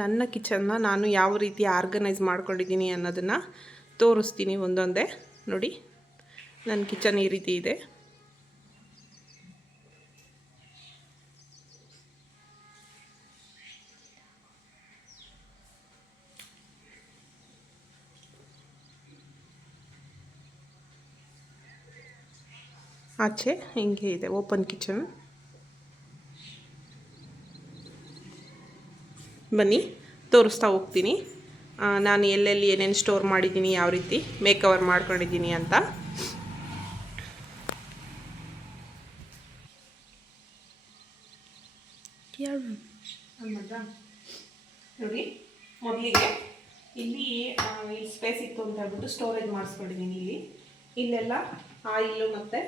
ನನ್ನ ಕಿಚನ್ನ ನಾನು ಯಾವ ರೀತಿ ಆರ್ಗನೈಸ್ ಮಾಡ್ಕೊಂಡಿದ್ದೀನಿ ಅನ್ನೋದನ್ನು ತೋರಿಸ್ತೀನಿ ಒಂದೊಂದೇ. ನೋಡಿ, ನನ್ನ ಕಿಚನ್ ಈ ರೀತಿ ಇದೆ. ಆಚೆ ಹಿಂಗೆ ಇದೆ, ಓಪನ್ ಕಿಚನ್. ಬನ್ನಿ ತೋರಿಸ್ತಾ ಹೋಗ್ತೀನಿ ನಾನು ಎಲ್ಲೆಲ್ಲಿ ಏನೇನು ಸ್ಟೋರ್ ಮಾಡಿದ್ದೀನಿ, ಯಾವ ರೀತಿ ಮೇಕ್ ಕವರ್ ಮಾಡ್ಕೊಂಡಿದ್ದೀನಿ ಅಂತ. ನೋಡಿ, ಮೊದಲಿಗೆ ಇಲ್ಲಿ ಸ್ಪೇಸ್ ಇತ್ತು ಅಂತ ಹೇಳ್ಬಿಟ್ಟು ಸ್ಟೋರೇಜ್ ಮಾಡಿಸ್ಕೊಂಡಿದ್ದೀನಿ. ಇಲ್ಲೆಲ್ಲ ಆಯಿಲು ಮತ್ತು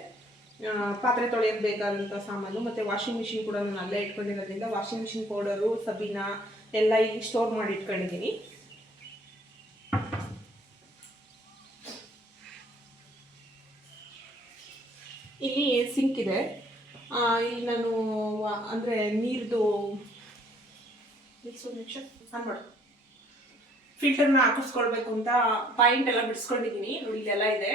ಪಾತ್ರೆ ತೊಳೆಯೋಕ್ಕೆ ಬೇಕಾದಂಥ ಸಾಮಾನು ಮತ್ತು ವಾಷಿಂಗ್ ಮಿಷಿನ್ ಕೂಡ ನಾನು ಅಲ್ಲೇ ಇಟ್ಕೊಂಡಿರೋದ್ರಿಂದ ವಾಷಿಂಗ್ ಮಿಷಿನ್ ಪೌಡರು, ಸಬೀನಾ ಎಲ್ಲ ಇಲ್ಲಿ ಸ್ಟೋರ್ ಮಾಡಿ ಇಟ್ಕೊಂಡಿದ್ದೀನಿ. ಇಲ್ಲಿ ಸಿಂಕ್ ಇದೆ. ಇಲ್ಲಿ ನಾನು ಅಂದರೆ ನೀರ್ದು ಫಿಲ್ಟರ್ನ ಹಾಕಿಸ್ಕೊಳ್ಬೇಕು ಅಂತ ಪಾಯಿಂಟ್ ಎಲ್ಲ ಬಿಡಿಸ್ಕೊಂಡಿದ್ದೀನಿ. ನೋಡಿ, ಇಲ್ಲೆಲ್ಲ ಇದೆ.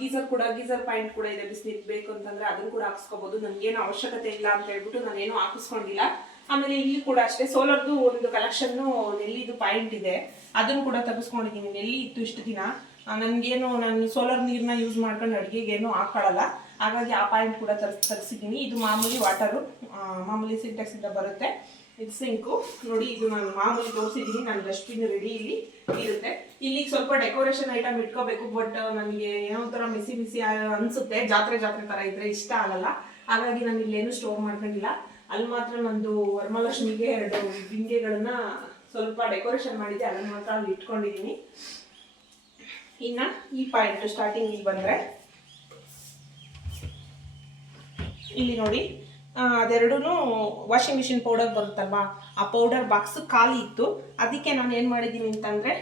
ಗೀಸರ್ ಪಾಯಿಂಟ್ ಕೂಡ ಇದೆ. ಬಿಸಿನೀರು ಬೇಕು ಅಂತಂದ್ರೆ ಅದನ್ನು ಕೂಡ ಹಾಕಿಸ್ಕೋಬಹುದು. ನನಗೇನು ಅವಶ್ಯಕತೆ ಇಲ್ಲ ಅಂತ ಹೇಳ್ಬಿಟ್ಟು ನಾನೇನು ಹಾಕಿಸ್ಕೊಂಡಿಲ್ಲ. ಆಮೇಲೆ ಇಲ್ಲಿ ಕೂಡ ಅಷ್ಟೇ ಸೋಲಾರ್ದು ಒಂದು ಕಲೆಕ್ಷನ್ನು ನೆಲ್ಲಿದು ಪಾಯಿಂಟ್ ಇದೆ, ಅದನ್ನು ಕೂಡ ತೆಗೆಸ್ಕೊಂಡಿದ್ದೀನಿ. ನೆಲ್ಲಿ ಇತ್ತು ಇಷ್ಟು ದಿನ. ನಾನು ಸೋಲಾರ್ ನೀರನ್ನ ಯೂಸ್ ಮಾಡ್ಕೊಂಡು ಅಡುಗೆಗೇನು ಹಾಕೊಳ್ಳಲ್ಲ, ಹಾಗಾಗಿ ಆ ಪಾಯಿಂಟ್ ಕೂಡ ತೆಗೆಸಿದ್ದೀನಿ. ಇದು ಮಾಮೂಲಿ ವಾಟರು, ಮಾಮೂಲಿ ಸಿಂಟೆಕ್ಸ್ ಇಂದ ಬರುತ್ತೆ. ಇದು ಸಿಂಕು. ನೋಡಿ, ಇದು ನಾನು ಮಾಮೂಲಿ ತೋರಿಸಿದ್ದೀನಿ. ನಾನು ಡಸ್ಟ್ಬಿನ್ ರೆಡಿ ಇಲ್ಲಿ ಇರುತ್ತೆ. ಇಲ್ಲಿಗೆ ಸ್ವಲ್ಪ ಡೆಕೋರೇಷನ್ ಐಟಮ್ ಇಟ್ಕೋಬೇಕು, ಬಟ್ ನನಗೆ ಏನೋ ಒಂಥರ ಮಿಸಿ ಅನಿಸುತ್ತೆ. ಜಾತ್ರೆ ಥರ ಇದ್ರೆ ಇಷ್ಟ ಆಗಲ್ಲ, ಹಾಗಾಗಿ ನಾನು ಇಲ್ಲೇನು ಸ್ಟೋರ್ ಮಾಡ್ಕೊಂಡಿಲ್ಲ. ಅಲ್ಲಿ ಮಾತ್ರ ನಂದು ವರಮಹಾಲಕ್ಷ್ಮಿಗೆ 2 ಬಿಂದಿಗೆಗಳನ್ನ ಸ್ವಲ್ಪ ಡೆಕೋರೇಷನ್ ಮಾಡಿದೆ, ಅದನ್ನು ಮಾತ್ರ ಅಲ್ಲಿ ಇಟ್ಕೊಂಡಿದ್ದೀನಿ. ಇನ್ನು ಈ ಪಾಯಿಂಟ್ ಸ್ಟಾರ್ಟಿಂಗ್ ಇಲ್ಲಿ ಬಂದರೆ ಇಲ್ಲಿ ನೋಡಿ, ಅದೆರಡೂ ವಾಷಿಂಗ್ ಮಿಷಿನ್ ಪೌಡರ್ ಬರುತ್ತಲ್ವಾ, ಆ ಪೌಡರ್ ಬಾಕ್ಸ್ ಖಾಲಿ ಇತ್ತು. ಅದಕ್ಕೆ ನಾನು ಏನು ಮಾಡಿದ್ದೀನಿ ಅಂತಂದರೆ,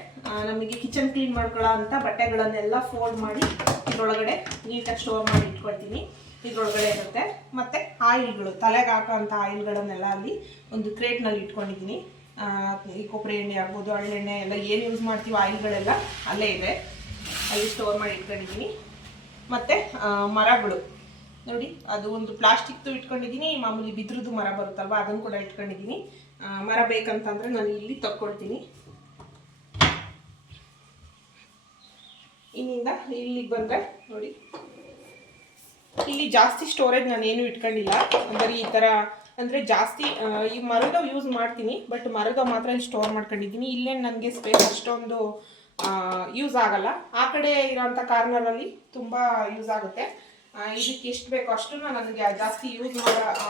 ನಮಗೆ ಕಿಚನ್ ಕ್ಲೀನ್ ಮಾಡ್ಕೊಳ್ಳೋ ಅಂತ ಬಟ್ಟೆಗಳನ್ನೆಲ್ಲ ಫೋಲ್ಡ್ ಮಾಡಿ ಇದರೊಳಗಡೆ ನೀಟಾಗಿ ಸ್ಟೋರ್ ಮಾಡಿ ಇಟ್ಕೊಳ್ತೀನಿ. ಇದರೊಳಗಡೆ ಇರುತ್ತೆ. ಮತ್ತು ಆಯಿಲ್ಗಳು, ತಲೆಗೆ ಹಾಕೋ ಅಂಥ ಆಯಿಲ್ಗಳನ್ನೆಲ್ಲ ಅಲ್ಲಿ ಒಂದು ಕ್ರೇಟ್ನಲ್ಲಿ ಇಟ್ಕೊಂಡಿದ್ದೀನಿ. ಈ ಕೊಬ್ಬರಿ ಎಣ್ಣೆ ಆಗ್ಬೋದು, ಹಳ್ಳೆಣ್ಣೆ ಎಲ್ಲ ಏನು ಯೂಸ್ ಮಾಡ್ತೀವೋ ಆಯಿಲ್ಗಳೆಲ್ಲ ಅಲ್ಲೇ ಇದೆ, ಅಲ್ಲಿ ಸ್ಟೋರ್ ಮಾಡಿ ಇಟ್ಕೊಂಡಿದ್ದೀನಿ. ಮತ್ತು ಮರಗಳು ನೋಡಿ, ಅದು ಒಂದು ಪ್ಲಾಸ್ಟಿಕ್ದು ಇಟ್ಕೊಂಡಿದ್ದೀನಿ, ಮಾಮೂಲಿ ಬಿದ್ರದ್ದು ಮರ ಬರುತ್ತಲ್ವ ಅದನ್ನು ಕೂಡ ಇಟ್ಕೊಂಡಿದ್ದೀನಿ. ಮರ ಬೇಕಂತಂದರೆ ನಾನು ಇಲ್ಲಿ ತಕ್ಕೊಳ್ತೀನಿ. ಇನ್ನಿಂದ ಇಲ್ಲಿಗೆ ಬಂದರೆ ನೋಡಿ, ಇಲ್ಲಿ ಜಾಸ್ತಿ ಸ್ಟೋರೇಜ್ ನಾನೇನು ಇಟ್ಕೊಂಡಿಲ್ಲ. ಅಂದರೆ ಈ ಥರ ಅಂದರೆ ಜಾಸ್ತಿ ಈ ಮರದ ಯೂಸ್ ಮಾಡ್ತೀನಿ, ಬಟ್ ಮರದ ಮಾತ್ರ ಇಲ್ಲಿ ಸ್ಟೋರ್ ಮಾಡ್ಕೊಂಡಿದ್ದೀನಿ. ಇಲ್ಲೇ ನನಗೆ ಸ್ಪೇಸ್ ಅಷ್ಟೊಂದು ಯೂಸ್ ಆಗಲ್ಲ. ಆ ಕಡೆ ಇರೋಂಥ ಕಾರ್ನರಲ್ಲಿ ತುಂಬ ಯೂಸ್ ಆಗುತ್ತೆ. ಇದಕ್ಕೆ ಎಷ್ಟು ಬೇಕೋ ಅಷ್ಟನ್ನು ನನಗೆ ಜಾಸ್ತಿ ಯೂಸ್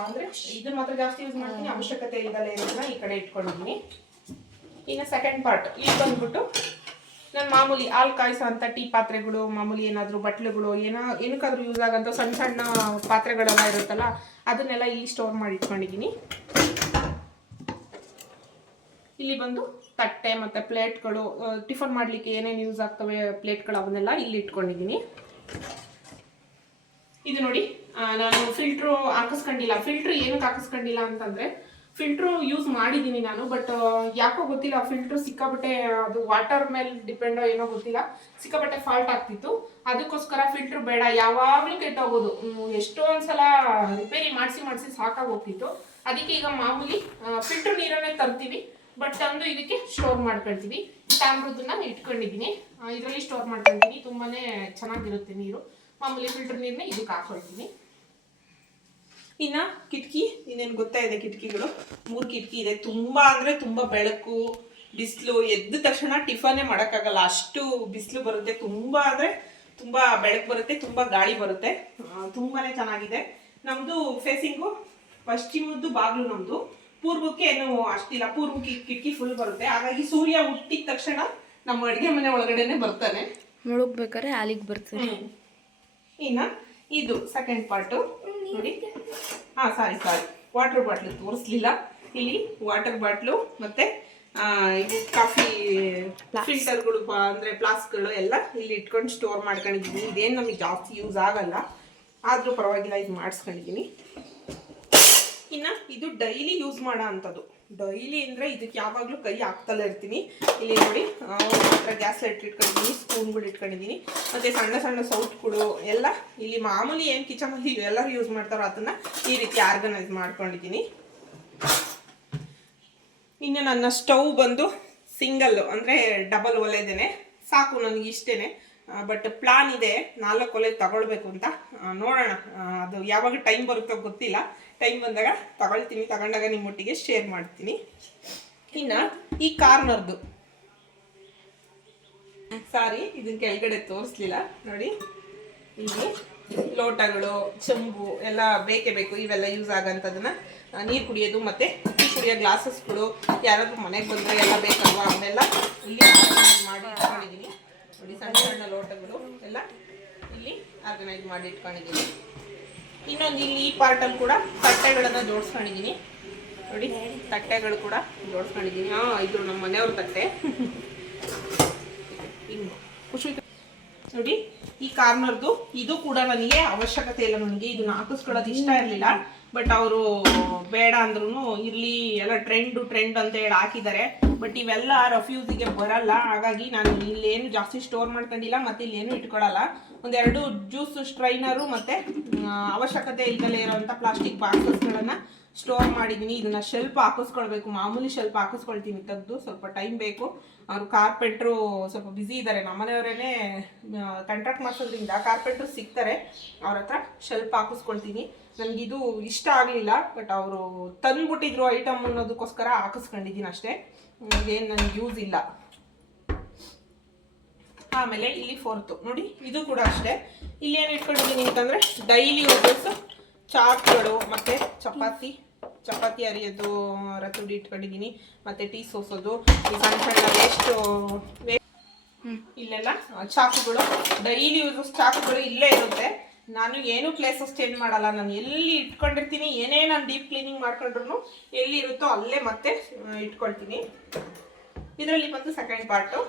ಅಂದರೆ ಇದನ್ನು ಮಾತ್ರ ಜಾಸ್ತಿ ಯೂಸ್ ಮಾಡ್ತೀನಿ, ಅವಶ್ಯಕತೆ ಇಲ್ಲದಲ್ಲೇ ಇರೋದನ್ನ ಈ ಕಡೆ ಇಟ್ಕೊಂಡಿದ್ದೀನಿ. ಇನ್ನು ಸೆಕೆಂಡ್ ಪಾರ್ಟ್ ಇಲ್ಲಿ ಬಂದ್ಬಿಟ್ಟು ನಾನು ಮಾಮೂಲಿ ಹಾಲು ಕಾಯಿಸೋ ಅಂಥ ಟೀ ಪಾತ್ರೆಗಳು, ಮಾಮೂಲಿ ಏನಾದರೂ ಬಟ್ಲುಗಳು, ಏನಕ್ಕಾದ್ರೂ ಯೂಸ್ ಆಗೋಂಥ ಸಣ್ಣ ಪಾತ್ರೆಗಳೆಲ್ಲ ಇರುತ್ತಲ್ಲ, ಅದನ್ನೆಲ್ಲ ಇಲ್ಲಿ ಸ್ಟೋರ್ ಮಾಡಿ ಇಟ್ಕೊಂಡಿದ್ದೀನಿ. ಇಲ್ಲಿ ಬಂದು ತಟ್ಟೆ ಮತ್ತು ಪ್ಲೇಟ್ಗಳು, ಟಿಫನ್ ಮಾಡಲಿಕ್ಕೆ ಏನೇನು ಯೂಸ್ ಆಗ್ತವೆ ಪ್ಲೇಟ್ಗಳು, ಅವನ್ನೆಲ್ಲ ಇಲ್ಲಿ ಇಟ್ಕೊಂಡಿದ್ದೀನಿ. ಇದು ನೋಡಿ, ನಾನು ಫಿಲ್ಟ್ರು ಹಾಕಿಸ್ಕೊಂಡಿಲ್ಲ. ಫಿಲ್ಟ್ರು ಏನಕ್ಕೆ ಹಾಕಿಸ್ಕೊಂಡಿಲ್ಲ ಅಂತಂದರೆ, ಫಿಲ್ಟ್ರು ಯೂಸ್ ಮಾಡಿದ್ದೀನಿ ನಾನು, ಬಟ್ ಯಾಕೋ ಗೊತ್ತಿಲ್ಲ, ಫಿಲ್ಟ್ರು ಸಿಕ್ಕಾಬಟ್ಟೆ ಅದು ವಾಟರ್ ಮೇಲೆ ಡಿಪೆಂಡೋ ಏನೋ ಗೊತ್ತಿಲ್ಲ, ಸಿಕ್ಕಾಬಟ್ಟೆ ಫಾಲ್ಟ್ ಆಗ್ತಿತ್ತು. ಅದಕ್ಕೋಸ್ಕರ ಫಿಲ್ಟ್ರು ಬೇಡ, ಯಾವಾಗಲೂ ಕೆಟ್ಟೋಗೋದು. ಎಷ್ಟೊಂದು ಸಲ ರಿಪೇರಿ ಮಾಡಿಸಿ ಸಾಕಾಗಿ ಹೋಗ್ತಿತ್ತು. ಅದಕ್ಕೆ ಈಗ ಮಾಮೂಲಿ ಫಿಲ್ಟ್ರ್ ನೀರನ್ನೇ ತರ್ತೀವಿ, ಬಟ್ ತಂದು ಇದಕ್ಕೆ ಸ್ಟೋರ್ ಮಾಡ್ಕೊಳ್ತೀವಿ. ಟ್ಯಾಮ್ರದನ್ನ ಇಟ್ಕೊಂಡಿದ್ದೀನಿ, ಇದರಲ್ಲಿ ಸ್ಟೋರ್ ಮಾಡ್ಕೊಳ್ತೀನಿ. ತುಂಬಾ ಚೆನ್ನಾಗಿರುತ್ತೆ ನೀರು. ಮಾಮೂಲಿ ಫಿಲ್ಟರ್ ನೀರನ್ನೇ ಇದಕ್ಕೆ ಹಾಕೊಳ್ತೀನಿ. ಇನ್ನು ಕಿಟಕಿ, ಇನ್ನೇನು ಗೊತ್ತಾ ಇದೆ, ಕಿಟಕಿಗಳು 3 ಕಿಟಕಿ ಇದೆ. ತುಂಬ ಅಂದರೆ ತುಂಬ ಬೆಳಕು, ಬಿಸಿಲು. ಎದ್ದ ತಕ್ಷಣ ಟಿಫನ್ನೇ ಮಾಡೋಕ್ಕಾಗಲ್ಲ, ಅಷ್ಟು ಬಿಸಿಲು ಬರುತ್ತೆ. ತುಂಬ ಅಂದರೆ ತುಂಬ ಬೆಳಕು ಬರುತ್ತೆ, ತುಂಬ ಗಾಳಿ ಬರುತ್ತೆ. ತುಂಬಾ ಚೆನ್ನಾಗಿದೆ. ನಮ್ಮದು ಫೇಸಿಂಗು ಪಶ್ಚಿಮದ್ದು ಬಾಗಿಲು, ನಮ್ಮದು ಪೂರ್ವಕ್ಕೆ ಏನು ಅಷ್ಟಿಲ್ಲ. ಪೂರ್ವಕ್ಕೆ ಕಿಟಕಿ ಫುಲ್ ಬರುತ್ತೆ, ಹಾಗಾಗಿ ಸೂರ್ಯ ಹುಟ್ಟಿದ ತಕ್ಷಣ ನಮ್ಮ ಅಡುಗೆ ಮನೆ ಒಳಗಡೆನೆ ಬರ್ತಾನೆ. ಮುಳುಗ್ಬೇಕಾದ್ರೆ ಅಲ್ಲಿಗೆ ಬರ್ತಾನೆ. ಇನ್ನು ಇದು ಸೆಕೆಂಡ್ ಪಾರ್ಟು ನೋಡಿ. ಸಾರಿ ವಾಟರ್ ಬಾಟ್ಲು ತೋರಿಸ್ಲಿಲ್ಲ. ಇಲ್ಲಿ ವಾಟರ್ ಬಾಟ್ಲು ಮತ್ತು ಇದು ಕಾಫಿ ಫಿಲ್ಟರ್ಗಳು ಅಂದರೆ ಫ್ಲಾಸ್ಕ್ಗಳು ಎಲ್ಲ ಇಲ್ಲಿ ಇಟ್ಕೊಂಡು ಸ್ಟೋರ್ ಮಾಡ್ಕೊಂಡಿದ್ದೀನಿ. ಇದೇನು ನಮಗೆ ಜಾಸ್ತಿ ಯೂಸ್ ಆಗಲ್ಲ, ಆದರೂ ಪರವಾಗಿಲ್ಲ, ಇದು ಮಾಡಿಸ್ಕೊಂಡಿದ್ದೀನಿ. ಇನ್ನು ಇದು ಡೈಲಿ ಯೂಸ್ ಮಾಡೋ ಅಂಥದ್ದು ಡೈಲಿ ಅಂದರೆ ಇದಕ್ಕೆ ಯಾವಾಗಲೂ ಕೈ ಹಾಕ್ತಲೇ ಇರ್ತೀನಿ. ಇಲ್ಲಿ ನೋಡಿ ಒಂದು ಹತ್ರ ಗ್ಯಾಸ್ ಲೈಟ್ ಇಟ್ಕೊಂಡಿದ್ದೀನಿ, ಸ್ಪೂನ್ಗಳು ಇಟ್ಕೊಂಡಿದ್ದೀನಿ, ಮತ್ತು ಸಣ್ಣ ಸಣ್ಣ ಸೌಟ್ಗಳು ಎಲ್ಲ ಇಲ್ಲಿ ಮಾಮೂಲಿ ಏನು ಕಿಚನಲ್ಲಿ ಎಲ್ಲರೂ ಯೂಸ್ ಮಾಡ್ತಾರೋ ಅದನ್ನು ಈ ರೀತಿ ಆರ್ಗನೈಸ್ ಮಾಡ್ಕೊಂಡಿದ್ದೀನಿ. ಇನ್ನು ನನ್ನ ಸ್ಟವ್ ಬಂದು ಸಿಂಗಲ್ಲು ಅಂದರೆ ಡಬಲ್ ಒಲೆದೇನೆ ಸಾಕು ನನಗೆ ಇಷ್ಟೇ. ಬಟ್ ಪ್ಲಾನ್ ಇದೆ 4 ಒಲೆ ತಗೊಳ್ಬೇಕು ಅಂತ. ನೋಡೋಣ, ಅದು ಯಾವಾಗ ಟೈಮ್ ಬರುತ್ತೋ ಗೊತ್ತಿಲ್ಲ. ಟೈಮ್ ಬಂದಾಗ ತಗೊಳ್ತೀನಿ, ತಗೊಂಡಾಗ ನಿಮ್ಮೊಟ್ಟಿಗೆ ಶೇರ್ ಮಾಡ್ತೀನಿ. ಇನ್ನು ಈ ಕಾರ್ನರ್ದು ಸಾರಿ ಇದನ್ನ ಕೆಳಗಡೆ ತೋರಿಸ್ಲಿಲ್ಲ ನೋಡಿ. ಇಲ್ಲಿ ಲೋಟಗಳು, ಚೆಂಬು ಎಲ್ಲ ಬೇಕೇ ಬೇಕು. ಇವೆಲ್ಲ ಯೂಸ್ ಆಗೋಂಥದ್ದನ್ನ ನೀರು ಕುಡಿಯೋದು ಮತ್ತು ಟೀ ಕುಡಿಯೋ ಗ್ಲಾಸಸ್ಗಳು ಯಾರಾದರೂ ಮನೆಗೆ ಬಂದರೆ ಎಲ್ಲ ಬೇಕಲ್ವಾ, ಅವನ್ನೆಲ್ಲ ಇಲ್ಲಿ ಆರ್ಗನೈಸ್ ಮಾಡಿ ಇಟ್ಕೊಂಡಿದ್ದೀನಿ ನೋಡಿ. ಸಣ್ಣ ಸಣ್ಣ ಲೋಟಗಳು ಎಲ್ಲ ಇಲ್ಲಿ ಆರ್ಗನೈಸ್ ಮಾಡಿ ಇಟ್ಕೊಂಡಿದ್ದೀನಿ. ಇನ್ನೊಂದು ಇಲ್ಲಿ ಈ ಪಾರ್ಟಲ್ಲಿ ಕೂಡ ತಟ್ಟೆಗಳನ್ನು ಜೋಡಿಸ್ಕೊಂಡಿದ್ದೀನಿ ನೋಡಿ. ತಟ್ಟೆಗಳು ಕೂಡ ಜೋಡಿಸ್ಕೊಂಡಿದ್ದೀನಿ. ಇದು ನಮ್ಮ ಮನೆಯವ್ರ ತಟ್ಟೆ. ಹಿಂಗೆ ಖುಷಿ ನೋಡಿ. ಈ ಕಾರ್ನರ್ದು ಇದು ಕೂಡ ನನಗೆ ಅವಶ್ಯಕತೆ ಇಲ್ಲ, ನನಗೆ ಇದನ್ನ ಹಾಕಿಸ್ಕೊಳ್ಳೋದು ಇಷ್ಟ ಇರಲಿಲ್ಲ. ಬಟ್ ಅವರು ಬೇಡ ಅಂದ್ರೂ ಇರಲಿ, ಎಲ್ಲ ಟ್ರೆಂಡ್ ಅಂತ ಹೇಳಿ ಹಾಕಿದ್ದಾರೆ. ಬಟ್ ಇವೆಲ್ಲ ರಫ್ಯೂಸಿಗೆ ಬರಲ್ಲ, ಹಾಗಾಗಿ ನಾನು ಇಲ್ಲೇನು ಜಾಸ್ತಿ ಸ್ಟೋರ್ ಮಾಡ್ಕೊಂಡಿಲ್ಲ ಮತ್ತು ಇಲ್ಲೇನು ಇಟ್ಕೊಳ್ಳಲ್ಲ. ಒಂದೆರಡು ಜ್ಯೂಸ್ ಸ್ಟ್ರೈನರು ಮತ್ತು ಅವಶ್ಯಕತೆ ಇಲ್ಲದಲ್ಲೇ ಇರೋವಂಥ ಪ್ಲಾಸ್ಟಿಕ್ ಬಾಕ್ಸಸ್ಗಳನ್ನು ಸ್ಟೋರ್ ಮಾಡಿದ್ದೀನಿ. ಇದನ್ನು ಶೆಲ್ಫ್ ಹಾಕಿಸ್ಕೊಳ್ಬೇಕು, ಮಾಮೂಲಿ ಶೆಲ್ಫ್ ಹಾಕಿಸ್ಕೊಳ್ತೀನಿ ತೆಗೆದು. ಸ್ವಲ್ಪ ಟೈಮ್ ಬೇಕು. ಅವರು ಕಾರ್ಪೆಂಟ್ರು ಸ್ವಲ್ಪ ಬ್ಯುಸಿ ಇದ್ದಾರೆ, ನಮ್ಮನೆಯವರೇ ಕಾಂಟ್ರಾಕ್ಟ್ ಮಾಡಿಸೋದ್ರಿಂದ ಕಾರ್ಪೆಂಟ್ರು ಸಿಗ್ತಾರೆ, ಅವ್ರ ಹತ್ರ ಶೆಲ್ಫ್ ಹಾಕಿಸ್ಕೊಳ್ತೀನಿ. ನನಗಿದು ಇಷ್ಟ ಆಗಲಿಲ್ಲ, ಬಟ್ ಅವರು ತಂದುಬಿಟ್ಟಿದ್ರು ಐಟಮ್ ಅನ್ನೋದಕ್ಕೋಸ್ಕರ ಹಾಕಿಸ್ಕೊಂಡಿದ್ದೀನಿ ಅಷ್ಟೇ. ಇದೇನು ನನಗೆ ಯೂಸ್ ಇಲ್ಲ. ಆಮೇಲೆ ಇಲ್ಲಿ ಫೋರ್ತು ನೋಡಿ, ಇದು ಕೂಡ ಅಷ್ಟೇ. ಇಲ್ಲಿ ಏನು ಇಟ್ಕೊಂಡಿದ್ದೀನಿ ಅಂತಂದರೆ ಡೈಲಿ ಯೂಸಸ್ ಚಾಕ್ಗಳು ಮತ್ತು ಚಪಾತಿ ಅರಿಯೋದು ರತುಡಿ ಇಟ್ಕೊಂಡಿದ್ದೀನಿ, ಮತ್ತು ಟೀ ಸೋಸೋದು, ಸಣ್ಣ ಸಣ್ಣ ಇಲ್ಲೆಲ್ಲ ಚಾಕುಗಳು, ಡೈಲಿ ಯೂಸಸ್ ಚಾಕುಗಳು ಇಲ್ಲೇ ಇರುತ್ತೆ. ನಾನು ಏನು ಪ್ಲೇಸಸ್ ಚೇಂಜ್ ಮಾಡಲ್ಲ, ನಾನು ಎಲ್ಲಿ ಇಟ್ಕೊಂಡಿರ್ತೀನಿ, ಏನೇ ನಾನು ಡೀಪ್ ಕ್ಲೀನಿಂಗ್ ಮಾಡ್ಕೊಂಡ್ರು ಎಲ್ಲಿ ಇರುತ್ತೋ ಅಲ್ಲೇ ಮತ್ತೆ ಇಟ್ಕೊಳ್ತೀನಿ. ಇದರಲ್ಲಿ ಬಂದು ಸೆಕೆಂಡ್ ಪಾರ್ಟು.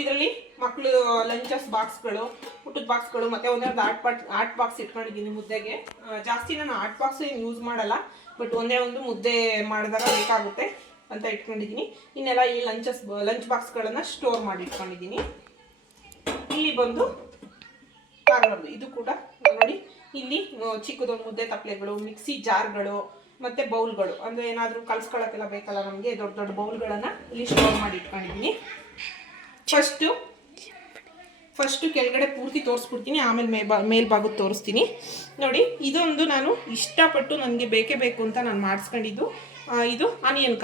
ಇದರಲ್ಲಿ ಮಕ್ಕಳು ಲಂಚಸ್ ಬಾಕ್ಸ್ಗಳು, ಊಟದ ಬಾಕ್ಸ್ಗಳು, ಮತ್ತು ಒಂದೊಂದು ಆರ್ಟ್ ಬಾಕ್ಸ್ ಇಟ್ಕೊಂಡಿದ್ದೀನಿ ಮುದ್ದೆಗೆ. ಜಾಸ್ತಿ ನಾನು ಆರ್ಟ್ ಬಾಕ್ಸ್ ಏನು ಯೂಸ್ ಮಾಡಲ್ಲ, ಬಟ್ ಒಂದೇ ಒಂದು ಮುದ್ದೆ ಮಾಡಿದಾಗ ಬೇಕಾಗುತ್ತೆ ಅಂತ ಇಟ್ಕೊಂಡಿದ್ದೀನಿ. ಇನ್ನೆಲ್ಲ ಈ ಲಂಚ್ ಬಾಕ್ಸ್ಗಳನ್ನು ಸ್ಟೋರ್ ಮಾಡಿ ಇಟ್ಕೊಂಡಿದ್ದೀನಿ. ಇಲ್ಲಿ ಬಂದು ಕಾರ್ನರ್ದು ಇದು ಕೂಡ ನೋಡಿ. ಇಲ್ಲಿ ಚಿಕ್ಕದೊಂದು ಮುದ್ದೆ ತಪ್ಪಲೆಗಳು, ಮಿಕ್ಸಿ ಜಾರ್ಗಳು ಮತ್ತು ಬೌಲ್ಗಳು, ಅಂದರೆ ಏನಾದರೂ ಕಲ್ಸ್ಕೊಳ್ಳೋಕ್ಕೆಲ್ಲ ಬೇಕಲ್ಲ ನಮಗೆ, ದೊಡ್ಡ ದೊಡ್ಡ ಬೌಲ್ಗಳನ್ನು ಇಲ್ಲಿ ಸ್ಟೋರ್ ಮಾಡಿ ಇಟ್ಕೊಂಡಿದ್ದೀನಿ. ಫಸ್ಟು ಕೆಳಗಡೆ ಪೂರ್ತಿ ತೋರಿಸ್ಬಿಡ್ತೀನಿ, ಆಮೇಲೆ ಮೇಲ್ಭಾಗದ ತೋರಿಸ್ತೀನಿ ನೋಡಿ. ಇದೊಂದು ನಾನು ಇಷ್ಟಪಟ್ಟು ನನಗೆ ಬೇಕೇ ಬೇಕು ಅಂತ ನಾನು ಮಾಡಿಸ್ಕೊಂಡಿದ್ದು. ಇದು ಆನಿಯನ್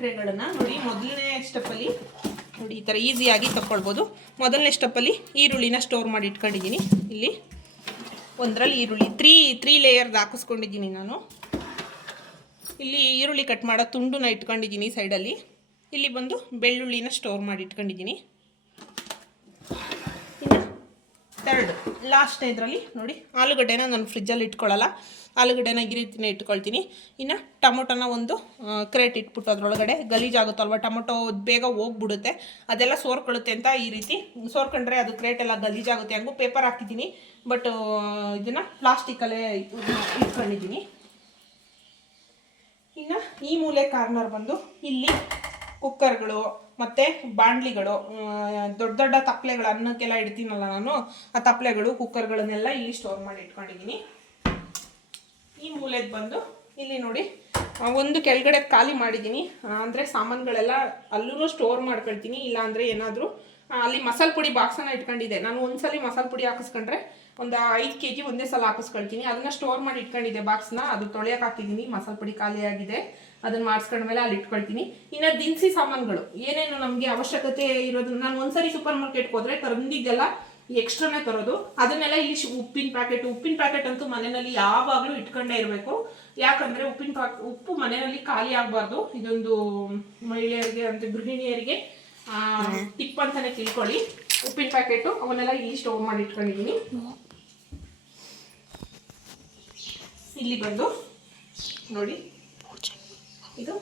ಟ್ರೇಗಳನ್ನು ನೋಡಿ. ಮೊದಲನೇ ಸ್ಟೆಪ್ಪಲ್ಲಿ ನೋಡಿ ಈ ಥರ ಈಸಿಯಾಗಿ ತಗೊಳ್ಬೋದು. ಮೊದಲನೇ ಸ್ಟೆಪ್ಪಲ್ಲಿ ಈರುಳ್ಳಿನ ಸ್ಟೋರ್ ಮಾಡಿ ಇಟ್ಕೊಂಡಿದ್ದೀನಿ. ಇಲ್ಲಿ ಒಂದರಲ್ಲಿ ಈರುಳ್ಳಿ ತ್ರೀ ಲೇಯರ್ದು ಹಾಕಿಸ್ಕೊಂಡಿದ್ದೀನಿ ನಾನು. ಇಲ್ಲಿ ಈರುಳ್ಳಿ ಕಟ್ ಮಾಡೋ ತುಂಡನ್ನ ಇಟ್ಕೊಂಡಿದ್ದೀನಿ ಸೈಡಲ್ಲಿ. ಇಲ್ಲಿ ಬಂದು ಬೆಳ್ಳುಳ್ಳಿನ ಸ್ಟೋರ್ ಮಾಡಿ ಇಟ್ಕೊಂಡಿದ್ದೀನಿ. ಇನ್ನು ಥರ್ಡ್ ಲಾಸ್ಟ್ ಇದರಲ್ಲಿ ನೋಡಿ, ಆಲೂಗಡ್ಡೆನ ನಾನು ಫ್ರಿಜ್ಜಲ್ಲಿ ಇಟ್ಕೊಳ್ಳಲ್ಲ, ಆಲೂಗಡ್ಡೆನ ಈ ರೀತಿನೇ ಇಟ್ಕೊಳ್ತೀನಿ. ಇನ್ನು ಟೊಮೊಟೊನ ಒಂದು ಕ್ರೇಟ್ ಇಟ್ಬಿಟ್ಟು ಅದರೊಳಗಡೆ ಗಲೀಜಾಗುತ್ತಲ್ವ, ಟೊಮೊಟೊ ಬೇಗ ಹೋಗ್ಬಿಡುತ್ತೆ, ಅದೆಲ್ಲ ಸೋರ್ಕೊಳ್ಳುತ್ತೆ ಅಂತ ಈ ರೀತಿ ಸೋರ್ಕೊಂಡ್ರೆ ಅದು ಕ್ರೇಟೆಲ್ಲ ಗಲೀಜಾಗುತ್ತೆ ಹಂಗೂ ಪೇಪರ್ ಹಾಕಿದ್ದೀನಿ. ಬಟ್ ಇದನ್ನು ಪ್ಲಾಸ್ಟಿಕಲ್ಲೇ ಇಟ್ಕೊಂಡಿದ್ದೀನಿ. ಇನ್ನು ಈ ಮೂಲೆ ಕಾರ್ನರ್ ಬಂದು ಇಲ್ಲಿ ಕುಕ್ಕರ್ಗಳು ಮತ್ತು ಬಾಣಲಿಗಳು, ದೊಡ್ಡ ದೊಡ್ಡ ತಪ್ಪಲೆಗಳು, ಅನ್ನಕ್ಕೆಲ್ಲ ಇಡ್ತೀನಲ್ಲ ನಾನು, ಆ ತಪ್ಪಲೆಗಳು ಕುಕ್ಕರ್ಗಳನ್ನೆಲ್ಲ ಇಲ್ಲಿ ಸ್ಟೋರ್ ಮಾಡಿ ಇಟ್ಕೊಂಡಿದ್ದೀನಿ. ಈ ಮೂಲೆಗೆ ಬಂದು ಇಲ್ಲಿ ನೋಡಿ ಒಂದು ಕೆಳಗಡೆ ಖಾಲಿ ಮಾಡಿದ್ದೀನಿ, ಅಂದರೆ ಸಾಮಾನುಗಳೆಲ್ಲ ಅಲ್ಲೂ ಸ್ಟೋರ್ ಮಾಡ್ಕೊಳ್ತೀನಿ. ಇಲ್ಲಾಂದರೆ ಏನಾದರೂ ಅಲ್ಲಿ ಮಸಾಲೆ ಪುಡಿ ಬಾಕ್ಸನ್ನು ಇಟ್ಕೊಂಡಿದ್ದೆ ನಾನು. ಒಂದ್ಸಲಿ ಮಸಾಲೆ ಪುಡಿ ಹಾಕಿಸ್ಕೊಂಡ್ರೆ ಒಂದು 5 kg ಒಂದೇ ಸಲ ಹಾಕಿಸ್ಕೊಳ್ತೀನಿ. ಅದನ್ನು ಸ್ಟೋರ್ ಮಾಡಿ ಇಟ್ಕೊಂಡಿದ್ದೆ ಬಾಕ್ಸ್ನ, ಅದು ತೊಳೆಯೋಕೆ ಹಾಕಿದ್ದೀನಿ. ಮಸಾಲೆ ಪುಡಿ ಖಾಲಿಯಾಗಿದೆ, ಅದನ್ನು ಮಾಡಿಸ್ಕೊಂಡ್ಮೇಲೆ ಅಲ್ಲಿ ಇಟ್ಕೊಳ್ತೀನಿ. ಇನ್ನು ದಿನಸಿ ಸಾಮಾನುಗಳು ಏನೇನು ನಮಗೆ ಅವಶ್ಯಕತೆ ಇರೋದು, ನಾನು ಒಂದ್ಸರಿ ಸೂಪರ್ ಮಾರ್ಕೆಟ್ಗೆ ಹೋದರೆ ತಂದಿದ್ದೆಲ್ಲ ಎಕ್ಸ್ಟ್ರಾನೇ ತರೋದು, ಅದನ್ನೆಲ್ಲ ಇಲ್ಲಿ ಉಪ್ಪಿನ ಪ್ಯಾಕೆಟ್ ಅಂತೂ ಮನೆಯಲ್ಲಿ ಯಾವಾಗಲೂ ಇಟ್ಕೊಂಡೇ ಇರಬೇಕು. ಯಾಕಂದರೆ ಉಪ್ಪು ಮನೆಯಲ್ಲಿ ಖಾಲಿ ಆಗಬಾರ್ದು. ಇದೊಂದು ಮಹಿಳೆಯರಿಗೆ ಅಂತ ಗೃಹಿಣಿಯರಿಗೆ ಟಿಪ್ ಅಂತಲೇ ತಿಳ್ಕೊಳ್ಳಿ. ಉಪ್ಪಿನ ಪ್ಯಾಕೆಟು ಅವನ್ನೆಲ್ಲ ಇಲ್ಲಿ ಸ್ಟೋರ್ ಮಾಡಿ ಇಟ್ಕೊಂಡಿದ್ದೀನಿ. ಇಲ್ಲಿ ಬಂದು ನೋಡಿ, ಇದು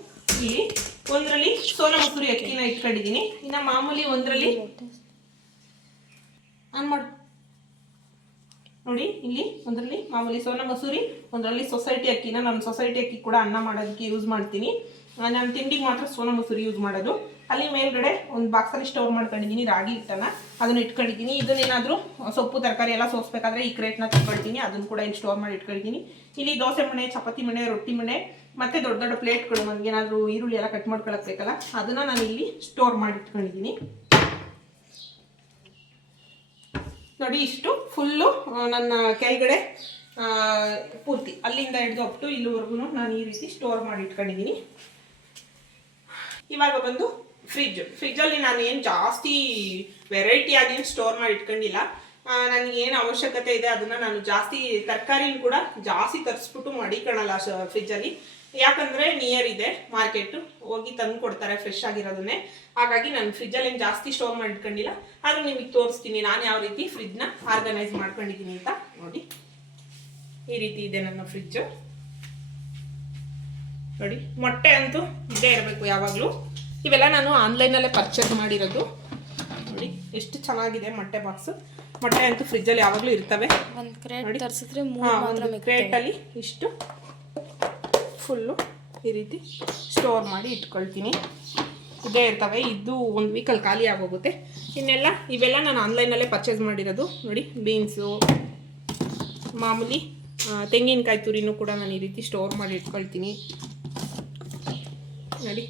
ಇಲ್ಲಿ ಒಂದರಲ್ಲಿ ಸೋನಾ ಮಸೂರಿ ಅಕ್ಕಿನ ಇಟ್ಕೊಂಡಿದ್ದೀನಿ. ಇನ್ನು ಮಾಮೂಲಿ ಒಂದರಲ್ಲಿ ಆನ್ ಮಾಡು ನೋಡಿ ಇಲ್ಲಿ ಒಂದರಲ್ಲಿ ಮಾಮೂಲಿ ಸೋನಾ ಮಸೂರಿ, ಒಂದರಲ್ಲಿ ಸೊಸೈಟಿ ಅಕ್ಕಿನ, ನಾನು ಸೊಸೈಟಿ ಅಕ್ಕಿ ಕೂಡ ಅನ್ನ ಮಾಡೋದಕ್ಕೆ ಯೂಸ್ ಮಾಡ್ತೀನಿ. ನಾನು ತಿಂಡಿಗೆ ಮಾತ್ರ ಸೋನಾ ಮಸೂರಿ ಯೂಸ್ ಮಾಡೋದು. ಅಲ್ಲಿ ಮೇಲ್ಗಡೆ ಒಂದು ಬಾಕ್ಸಲ್ಲಿ ಸ್ಟೋರ್ ಮಾಡ್ಕೊಂಡಿದ್ದೀನಿ ರಾಗಿ ಹಿಟ್ಟನ್ನು, ಅದನ್ನು ಇಟ್ಕೊಂಡಿದ್ದೀನಿ. ಇದನ್ನೇನಾದರೂ ಸೊಪ್ಪು ತರಕಾರಿ ಎಲ್ಲ ಸೋಸ್ಬೇಕಾದ್ರೆ ಈ ಕ್ರೇಟ್ನ ತಗೊಳ್ತೀನಿ, ಅದನ್ನು ಕೂಡ ಇಲ್ಲಿ ಸ್ಟೋರ್ ಮಾಡಿ ಇಟ್ಕೊಂಡಿದ್ದೀನಿ. ಇಲ್ಲಿ ದೋಸೆ ಮಣೆ, ಚಪಾತಿ ಮಣೆ, ರೊಟ್ಟಿ ಮಣೆ ಮತ್ತು ದೊಡ್ಡ ದೊಡ್ಡ ಪ್ಲೇಟ್ಗಳು, ನನಗೇನಾದರೂ ಈರುಳ್ಳಿ ಎಲ್ಲ ಕಟ್ ಮಾಡ್ಕೊಳಕ್ಕೆ ಬೇಕಲ್ಲ, ಅದನ್ನು ನಾನು ಇಲ್ಲಿ ಸ್ಟೋರ್ ಮಾಡಿ ಇಟ್ಕೊಂಡಿದ್ದೀನಿ. ನೋಡಿ ಇಷ್ಟು ಫುಲ್ಲು ನನ್ನ ಕೆಳಗಡೆ ಪೂರ್ತಿ ಅಲ್ಲಿಂದ ಹಿಡಿದು ಅಪ್ಟು ಇಲ್ಲಿವರೆಗೂ ನಾನು ಈ ರೀತಿ ಸ್ಟೋರ್ ಮಾಡಿ ಇಟ್ಕೊಂಡಿದ್ದೀನಿ. ಇವಾಗ ಬಂದು ಫ್ರಿಜ್ಜಲ್ಲಿ ನಾನು ಏನು ಜಾಸ್ತಿ ವೆರೈಟಿ ಆಗಿ ಸ್ಟೋರ್ ಮಾಡಿ ಇಟ್ಕೊಂಡಿಲ್ಲ. ನನಗೆ ಏನು ಅವಶ್ಯಕತೆ ಇದೆ ಅದನ್ನು ನಾನು ಜಾಸ್ತಿ ತರಕಾರಿನ ಕೂಡ ಜಾಸ್ತಿ ತರಿಸ್ಬಿಟ್ಟು ಮಡಿಕೊಳ್ಳಲ್ಲ ಫ್ರಿಜ್ಜಲ್ಲಿ. ಯಾಕಂದರೆ ನಿಯರ್ ಇದೆ ಮಾರ್ಕೆಟು, ಹೋಗಿ ತಂದು ಕೊಡ್ತಾರೆ ಫ್ರೆಶ್ ಆಗಿರೋದನ್ನೇ. ಹಾಗಾಗಿ ನಾನು ಫ್ರಿಜ್ಜಲ್ಲಿ ಏನು ಜಾಸ್ತಿ ಸ್ಟೋರ್ ಮಾಡಿ ಇಟ್ಕೊಂಡಿಲ್ಲ. ಆದರೂ ನಿಮಗೆ ತೋರಿಸ್ತೀನಿ ನಾನು ಯಾವ ರೀತಿ ಫ್ರಿಜ್ನ ಆರ್ಗನೈಸ್ ಮಾಡ್ಕೊಂಡಿದ್ದೀನಿ ಅಂತ. ನೋಡಿ ಈ ರೀತಿ ಇದೆ ನನ್ನ ಫ್ರಿಜ್ಜು. ನೋಡಿ ಮೊಟ್ಟೆ ಅಂತೂ ಇದೇ ಇರಬೇಕು ಯಾವಾಗಲೂ. ಇವೆಲ್ಲ ನಾನು ಆನ್ಲೈನಲ್ಲೇ ಪರ್ಚೇಸ್ ಮಾಡಿರೋದು. ನೋಡಿ ಎಷ್ಟು ಚೆನ್ನಾಗಿದೆ ಮೊಟ್ಟೆ ಬಾಕ್ಸು. ಮೊಟ್ಟೆ ಅಂತೂ ಫ್ರಿಜ್ಜಲ್ಲಿ ಯಾವಾಗಲೂ ಇರ್ತವೆ. ಒಂದು ಕ್ರೇಟ್ ತರಿಸಿದ್ರೆ ಒಂದು ಕ್ರೇಟಲ್ಲಿ ಇಷ್ಟು ಫುಲ್ಲು ಈ ರೀತಿ ಸ್ಟೋರ್ ಮಾಡಿ ಇಟ್ಕೊಳ್ತೀನಿ. ಇದೇ ಇರ್ತವೆ. ಇದು ಒಂದು ವೀಕಲ್ಲಿ ಖಾಲಿ ಆಗೋಗುತ್ತೆ. ಇನ್ನೆಲ್ಲ ಇವೆಲ್ಲ ನಾನು ಆನ್ಲೈನಲ್ಲೇ ಪರ್ಚೇಸ್ ಮಾಡಿರೋದು. ನೋಡಿ ಬೀನ್ಸು, ಮಾಮೂಲಿ ತೆಂಗಿನಕಾಯಿ ತುರಿನೂ ಕೂಡ ನಾನು ಈ ರೀತಿ ಸ್ಟೋರ್ ಮಾಡಿ ಇಟ್ಕೊಳ್ತೀನಿ. ನೋಡಿ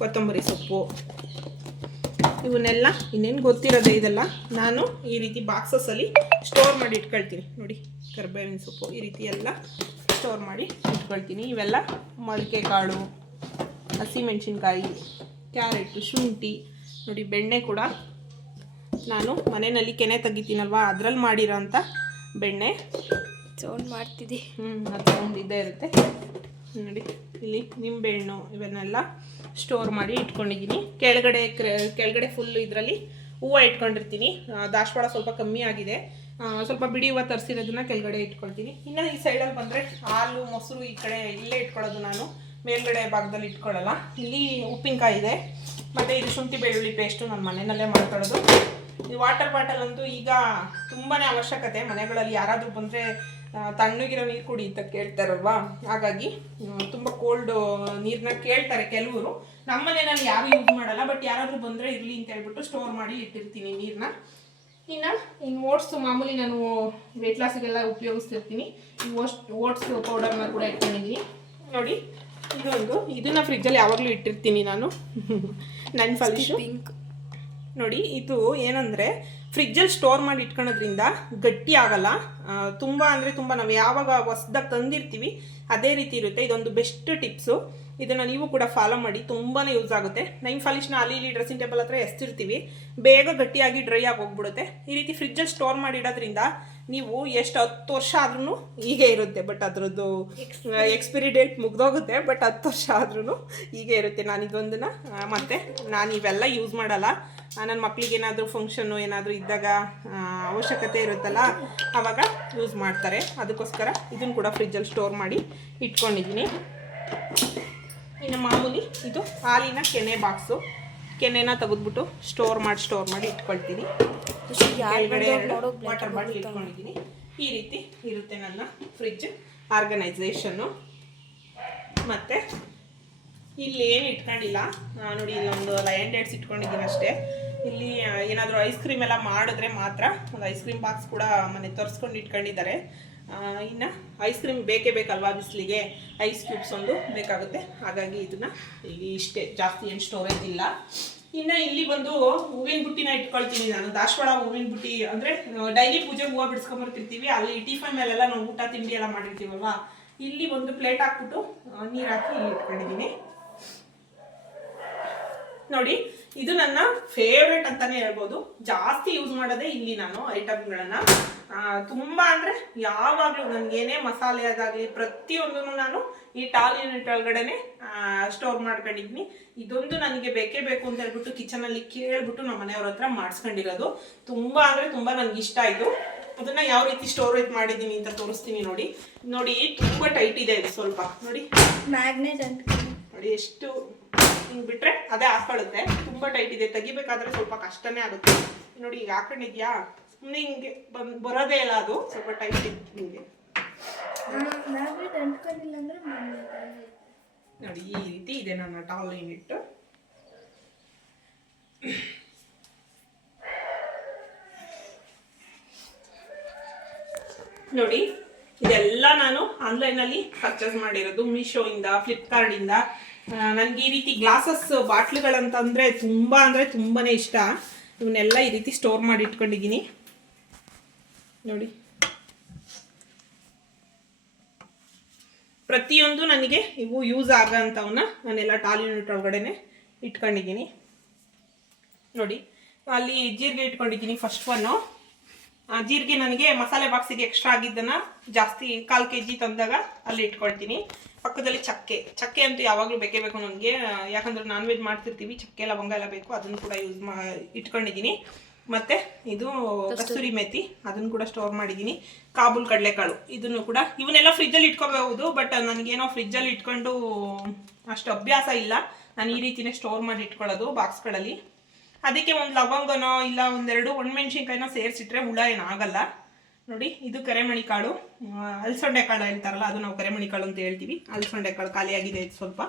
ಕೊತ್ತಂಬರಿ ಸೊಪ್ಪು, ಇವನ್ನೆಲ್ಲ ಇನ್ನೇನು ಗೊತ್ತಿರೋದೇ ಇದೆಲ್ಲ ನಾನು ಈ ರೀತಿ ಬಾಕ್ಸಸ್ಸಲ್ಲಿ ಸ್ಟೋರ್ ಮಾಡಿ ಇಟ್ಕೊಳ್ತೀನಿ. ನೋಡಿ ಕರಿಬೇವಿನ ಸೊಪ್ಪು ಈ ರೀತಿ ಎಲ್ಲ ಸ್ಟೋರ್ ಮಾಡಿ ಇಟ್ಕೊಳ್ತೀನಿ. ಇವೆಲ್ಲ ಮೊಳಕೆ ಕಾಳು, ಹಸಿಮೆಣಸಿನ್ಕಾಯಿ, ಕ್ಯಾರೆಟು, ಶುಂಠಿ. ನೋಡಿ ಬೆಣ್ಣೆ ಕೂಡ ನಾನು ಮನೆಯಲ್ಲಿ ಕೆನೆ ತೆಗಿತೀನಲ್ವ ಅದರಲ್ಲಿ ಮಾಡಿರೋಂಥ ಬೆಣ್ಣೆ. ಸೌಂಡ್ ಮಾಡ್ತಿದ್ದಿ. ಅದು ಒಂದು ಇದೇ ಇರುತ್ತೆ. ನೋಡಿ ಇಲ್ಲಿ ನಿಂಬೆಹಣ್ಣು ಇವನ್ನೆಲ್ಲ ಸ್ಟೋರ್ ಮಾಡಿ ಇಟ್ಕೊಂಡಿದ್ದೀನಿ. ಕೆಳಗಡೆ ಫುಲ್ ಇದರಲ್ಲಿ ಹೂವು ಇಟ್ಕೊಂಡಿರ್ತೀನಿ. ದಾಸವಾಳ ಸ್ವಲ್ಪ ಕಮ್ಮಿ ಆಗಿದೆ, ಸ್ವಲ್ಪ ಬಿಡಿ ಹೂವು ತರಿಸಿರೋದನ್ನ ಕೆಳಗಡೆ ಇಟ್ಕೊಳ್ತೀನಿ. ಇನ್ನು ಈ ಸೈಡಲ್ಲಿ ಬಂದರೆ ಹಾಲು, ಮೊಸರು ಈ ಕಡೆ ಇಲ್ಲೇ ಇಟ್ಕೊಳ್ಳೋದು ನಾನು, ಮೇಲ್ಗಡೆ ಭಾಗದಲ್ಲಿ ಇಟ್ಕೊಳ್ಳಲ್ಲ. ಇಲ್ಲಿ ಉಪ್ಪಿನಕಾಯಿ ಇದೆ ಮತ್ತು ಇದು ಶುಂಠಿ ಬೆಳ್ಳುಳ್ಳಿ ಪೇಸ್ಟು ನಾನು ಮನೆಯಲ್ಲೇ ಮಾಡ್ಕೊಳ್ಳೋದು. ಈ ವಾಟರ್ ಬಾಟಲ್ ಅಂತೂ ಈಗ ತುಂಬಾ ಅವಶ್ಯಕತೆ. ಮನೆಗಳಲ್ಲಿ ಯಾರಾದರೂ ಬಂದರೆ ತಣ್ಣಗಿರೋ ನೀರು ಕುಡಿ ಅಂತ ಕೇಳ್ತಾರಲ್ವಾ, ಹಾಗಾಗಿ ತುಂಬ ಕೋಲ್ಡ್ ನೀರನ್ನ ಕೇಳ್ತಾರೆ ಕೆಲವರು. ನಮ್ಮ ಮನೆಯಲ್ಲಿ ಯಾರು ಯೂಸ್ ಮಾಡಲ್ಲ, ಬಟ್ ಯಾರಾದರೂ ಬಂದರೆ ಇರಲಿ ಅಂತ ಹೇಳ್ಬಿಟ್ಟು ಸ್ಟೋರ್ ಮಾಡಿ ಇಟ್ಟಿರ್ತೀನಿ ನೀರನ್ನ. ಇನ್ನು ಓಟ್ಸ್ ಮಾಮೂಲಿ ನಾನು ವೆಯ್ಟ್ ಲಾಸಿಗೆಲ್ಲ ಉಪಯೋಗಿಸ್ತಿರ್ತೀನಿ. ಈ ಓಟ್ಸ್ ಪೌಡರ್ನ ಕೂಡ ಇಟ್ಕೊಂಡಿದ್ದೀನಿ. ನೋಡಿ ಇದನ್ನು ಫ್ರಿಜ್ಜಲ್ಲಿ ಯಾವಾಗಲೂ ಇಟ್ಟಿರ್ತೀನಿ ನಾನು. ನನ್ನ ಫಲಿಶು ಪಿಂಕ್. ನೋಡಿ ಇದು ಏನಂದರೆ ಫ್ರಿಜ್ಜಲ್ಲಿ ಸ್ಟೋರ್ ಮಾಡಿ ಇಟ್ಕೊಳ್ಳೋದ್ರಿಂದ ಗಟ್ಟಿ ಆಗಲ್ಲ. ತುಂಬ ಅಂದರೆ ತುಂಬ ನಾವು ಯಾವಾಗ ಹೊಸ್ದಾಗಿ ತಂದಿರ್ತೀವಿ ಅದೇ ರೀತಿ ಇರುತ್ತೆ. ಇದೊಂದು ಬೆಸ್ಟ್ ಟಿಪ್ಸು. ಇದನ್ನು ನೀವು ಕೂಡ ಫಾಲೋ ಮಾಡಿ, ತುಂಬಾ ಯೂಸ್ ಆಗುತ್ತೆ. ನೈನ್ ಫಾಲಿಶ್ನ ಅಲ್ಲಿ ಇಲ್ಲಿ ಡ್ರೆಸ್ಸಿಂಗ್ ಟೇಬಲ್ ಹತ್ರ ಎಸ್ತಿರ್ತೀವಿ, ಬೇಗ ಗಟ್ಟಿಯಾಗಿ ಡ್ರೈ ಆಗಿ ಹೋಗ್ಬಿಡುತ್ತೆ. ಈ ರೀತಿ ಫ್ರಿಜ್ಜಲ್ಲಿ ಸ್ಟೋರ್ ಮಾಡಿಡೋದ್ರಿಂದ ನೀವು ಎಷ್ಟು 10 ವರ್ಷ ಆದ್ರೂ ಹೀಗೆ ಇರುತ್ತೆ. ಬಟ್ ಅದರದ್ದು ಎಕ್ಸ್ಪೈರಿ ಡೇಟ್ ಮುಗ್ದೋಗುತ್ತೆ, ಬಟ್ 10 ವರ್ಷ ಆದ್ರೂ ಹೀಗೆ ಇರುತ್ತೆ. ನಾನು ಇದೊಂದನ್ನು ಮತ್ತು ನಾನು ಇವೆಲ್ಲ ಯೂಸ್ ಮಾಡಲ್ಲ. ನನ್ನ ಮಕ್ಳಿಗೆ ಏನಾದರೂ ಫಂಕ್ಷನ್ನು ಏನಾದರೂ ಇದ್ದಾಗ ಅವಶ್ಯಕತೆ ಇರುತ್ತಲ್ಲ ಆವಾಗ ಯೂಸ್ ಮಾಡ್ತಾರೆ. ಅದಕ್ಕೋಸ್ಕರ ಇದನ್ನು ಕೂಡ ಫ್ರಿಜ್ಜಲ್ಲಿ ಸ್ಟೋರ್ ಮಾಡಿ ಇಟ್ಕೊಂಡಿದ್ದೀನಿ. ಇನ್ನು ಮಾಮೂಲಿ ಇದು ಹಾಲಿನ ಕೆನೆ ಬಾಕ್ಸು. ಕೆನೆನ ತೆಗೆದ್ಬಿಟ್ಟು ಸ್ಟೋರ್ ಮಾಡಿ ಇಟ್ಕೊಳ್ತೀನಿ. ಕೆಳಗಡೆ ವಾಟರ್ ಬಾಟಲ್ ಇಟ್ಕೊಂಡಿದ್ದೀನಿ. ಈ ರೀತಿ ಇರುತ್ತೆ ನನ್ನ ಫ್ರಿಜ್ ಆರ್ಗನೈಸೇಷನ್ನು. ಮತ್ತು ಇಲ್ಲಿ ಏನು ಇಟ್ಕೊಂಡಿಲ್ಲ ನೋಡಿ, ಇಲ್ಲೊಂದು ಲಯನ್ ಡೇಟ್ಸ್ ಇಟ್ಕೊಂಡಿದ್ದೀನಿ ಅಷ್ಟೇ. ಇಲ್ಲಿ ಏನಾದರೂ ಐಸ್ ಕ್ರೀಮ್ ಎಲ್ಲ ಮಾಡಿದ್ರೆ ಮಾತ್ರ ಒಂದು ಐಸ್ ಕ್ರೀಮ್ ಬಾಕ್ಸ್ ಕೂಡ ಮನೆ ತರಿಸ್ಕೊಂಡು ಇಟ್ಕೊಂಡಿದ್ದಾರೆ. ಇನ್ನು ಐಸ್ ಕ್ರೀಮ್ ಬೇಕೇ ಬೇಕಲ್ವಾ, ಬಿಸಿಲಿಗೆ ಐಸ್ ಕ್ಯೂಬ್ಸ್ ಒಂದು ಬೇಕಾಗುತ್ತೆ. ಹಾಗಾಗಿ ಇದನ್ನು ಇಲ್ಲಿ ಇಷ್ಟೇ, ಜಾಸ್ತಿ ಏನು ಸ್ಟೋರೇಜ್ ಇಲ್ಲ. ಇನ್ನು ಇಲ್ಲಿ ಬಂದು ಹೂವಿನ ಬುಟ್ಟಿನ ಇಟ್ಕೊಳ್ತೀನಿ ನಾನು. ದಾಸವಾಳ ಹೂವಿನ ಬುಟ್ಟಿ ಅಂದರೆ ಡೈಲಿ ಪೂಜೆ ಹೂವು ಬಿಡಿಸ್ಕೊಂಬರ್ತಿರ್ತೀವಿ. ಅಲ್ಲಿ ಟಿಫನ್ ಮೇಲೆಲ್ಲ ನಾವು ಊಟ ತಿಂಡಿ ಎಲ್ಲ ಮಾಡಿರ್ತೀವಲ್ವಾ, ಇಲ್ಲಿ ಒಂದು ಪ್ಲೇಟ್ ಹಾಕ್ಬಿಟ್ಟು ನೀರು ಹಾಕಿ ಇಲ್ಲಿ ಇಟ್ಕೊಂಡಿದ್ದೀನಿ. ನೋಡಿ ಇದು ನನ್ನ ಫೇವ್ರೆಟ್ ಅಂತಾನೆ ಹೇಳ್ಬೋದು. ಜಾಸ್ತಿ ಯೂಸ್ ಮಾಡೋದೇ ಇಲ್ಲಿ ನಾನು ಐಟಮ್ಗಳನ್ನು. ತುಂಬ ಅಂದರೆ ಯಾವಾಗಲೂ ನನಗೇನೇ ಮಸಾಲೆ ಅದಾಗಲಿ ಪ್ರತಿಯೊಂದನ್ನು ನಾನು ಈ ಟಾಲ್ ಯೂನಿಟ್ ಒಳಗಡೆನೆ ಸ್ಟೋರ್ ಮಾಡ್ಕೊಂಡಿದ್ದೀನಿ. ಇದೊಂದು ನನಗೆ ಬೇಕೇ ಬೇಕು ಅಂತ ಹೇಳ್ಬಿಟ್ಟು ಕಿಚನಲ್ಲಿ ಕೇಳ್ಬಿಟ್ಟು ನಮ್ಮ ಮನೆಯವ್ರ ಹತ್ರ ಮಾಡಿಸ್ಕೊಂಡಿರೋದು. ತುಂಬ ಅಂದರೆ ತುಂಬ ನನಗೆ ಇಷ್ಟ ಆಯಿತು. ಅದನ್ನು ಯಾವ ರೀತಿ ಸ್ಟೋರೇಜ್ ಮಾಡಿದ್ದೀನಿ ಅಂತ ತೋರಿಸ್ತೀನಿ. ನೋಡಿ ತುಂಬ ಟೈಟ್ ಇದೆ ಇದು. ಸ್ವಲ್ಪ ನೋಡಿ ಮ್ಯಾಗ್ನೆಟ್ ಅಂತ ನೋಡಿ, ಎಷ್ಟು ಹಿಂಗೆ ಬಿಟ್ಟರೆ ಅದೇ ಹಾಕೊಳ್ಳುತ್ತೆ. ತುಂಬ ಟೈಟ್ ಇದೆ, ತೆಗಿಬೇಕಾದ್ರೆ ಸ್ವಲ್ಪ ಕಷ್ಟನೇ ಆಗುತ್ತೆ. ನೋಡಿ ಈಗ ಹಾಕೊಂಡಿದ್ಯಾ, ಸುಮ್ಮನೆ ಹಿಂಗೆ ಬರೋದೇ ಇಲ್ಲ, ಅದು ಸ್ವಲ್ಪ ಟೈಟ್ ಇತ್ತು ಹಿಂಗೆ ಮ್ಯಾಗ್ನೆಟ್ ಅಂಟ್ಕೊಂಡಿಲ್ಲ ಅಂದರೆ ನೋಡಿ. ಈ ರೀತಿ ಇದೆ ನನ್ನ ಟಾಲ್ ಯೂನಿಟ್. ನೋಡಿ, ಇದೆಲ್ಲ ನಾನು ಆನ್ಲೈನಲ್ಲಿ ಪರ್ಚೇಸ್ ಮಾಡಿರೋದು, ಮೀಶೋಯಿಂದ, ಫ್ಲಿಪ್ಕಾರ್ಟಿಂದ. ನನಗೆ ಈ ರೀತಿ ಗ್ಲಾಸಸ್ ಬಾಟ್ಲುಗಳಂತಂದರೆ ತುಂಬಾ ಇಷ್ಟ. ಇವನ್ನೆಲ್ಲ ಈ ರೀತಿ ಸ್ಟೋರ್ ಮಾಡಿ ಇಟ್ಕೊಂಡಿದ್ದೀನಿ ನೋಡಿ. ಪ್ರತಿಯೊಂದು ನನಗೆ ಇವು ಯೂಸ್ ಆಗೋಂಥವನ್ನ ನಾನೆಲ್ಲ ಟಾಲ್ ಯೂನಿಟ್ ಒಳಗಡೆ ಇಟ್ಕೊಂಡಿದ್ದೀನಿ ನೋಡಿ. ಅಲ್ಲಿ ಜೀರಿಗೆ ಇಟ್ಕೊಂಡಿದ್ದೀನಿ ಫಸ್ಟ್ ಒನ್ನು. ಜೀರಿಗೆ ನನಗೆ ಮಸಾಲೆ ಬಾಕ್ಸಿಗೆ ಎಕ್ಸ್ಟ್ರಾ ಆಗಿದ್ದನ್ನು ಜಾಸ್ತಿ 1/4 kg ತಂದಾಗ ಅಲ್ಲಿ ಇಟ್ಕೊಳ್ತೀನಿ. ಪಕ್ಕದಲ್ಲಿ ಚಕ್ಕೆ ಅಂತೂ ಯಾವಾಗಲೂ ಬೇಕೇ ಬೇಕು ನನಗೆ, ಯಾಕಂದ್ರೆ ನಾನ್ ವೆಜ್ ಮಾಡ್ತಿರ್ತೀವಿ, ಚಕ್ಕೆ ಲವಂಗ ಎಲ್ಲ ಬೇಕು, ಅದನ್ನು ಕೂಡ ಇಟ್ಕೊಂಡಿದ್ದೀನಿ. ಮತ್ತು ಇದು ಕಸ್ತೂರಿ ಮೇಥಿ, ಅದನ್ನು ಕೂಡ ಸ್ಟೋರ್ ಮಾಡಿದ್ದೀನಿ. ಕಾಬೂಲ್ ಕಡಲೆಕಾಳು, ಇದನ್ನು ಕೂಡ. ಇವನ್ನೆಲ್ಲ ಫ್ರಿಜ್ಜಲ್ಲಿ ಇಟ್ಕೋಬಹುದು, ಬಟ್ ನನಗೇನೋ ಫ್ರಿಜ್ಜಲ್ಲಿ ಇಟ್ಕೊಂಡು ಅಷ್ಟು ಅಭ್ಯಾಸ ಇಲ್ಲ. ನಾನು ಈ ರೀತಿಯೇ ಸ್ಟೋರ್ ಮಾಡಿ ಇಟ್ಕೊಳ್ಳೋದು ಬಾಕ್ಸ್ಗಳಲ್ಲಿ. ಅದಕ್ಕೆ ಒಂದು ಲವಂಗನೋ ಇಲ್ಲ ಒಂದೆರಡು ಒಣಮೆಣ್ಸಿನ್ಕಾಯಿನ ಸೇರಿಸಿಟ್ರೆ ಹುಳ ಏನಾಗಲ್ಲ ನೋಡಿ. ಇದು ಕರೆಮಣಿ ಕಾಳು, ಅಲಸಂಡೆ ಕಾಳು ಹೇಳ್ತಾರಲ್ಲ, ಅದು ನಾವು ಕರೆಮಣಿ ಕಾಳು ಅಂತ ಹೇಳ್ತೀವಿ. ಅಲಸಂಡೆ ಕಾಳು ಖಾಲಿಯಾಗಿದೆ ಇದು ಸ್ವಲ್ಪ.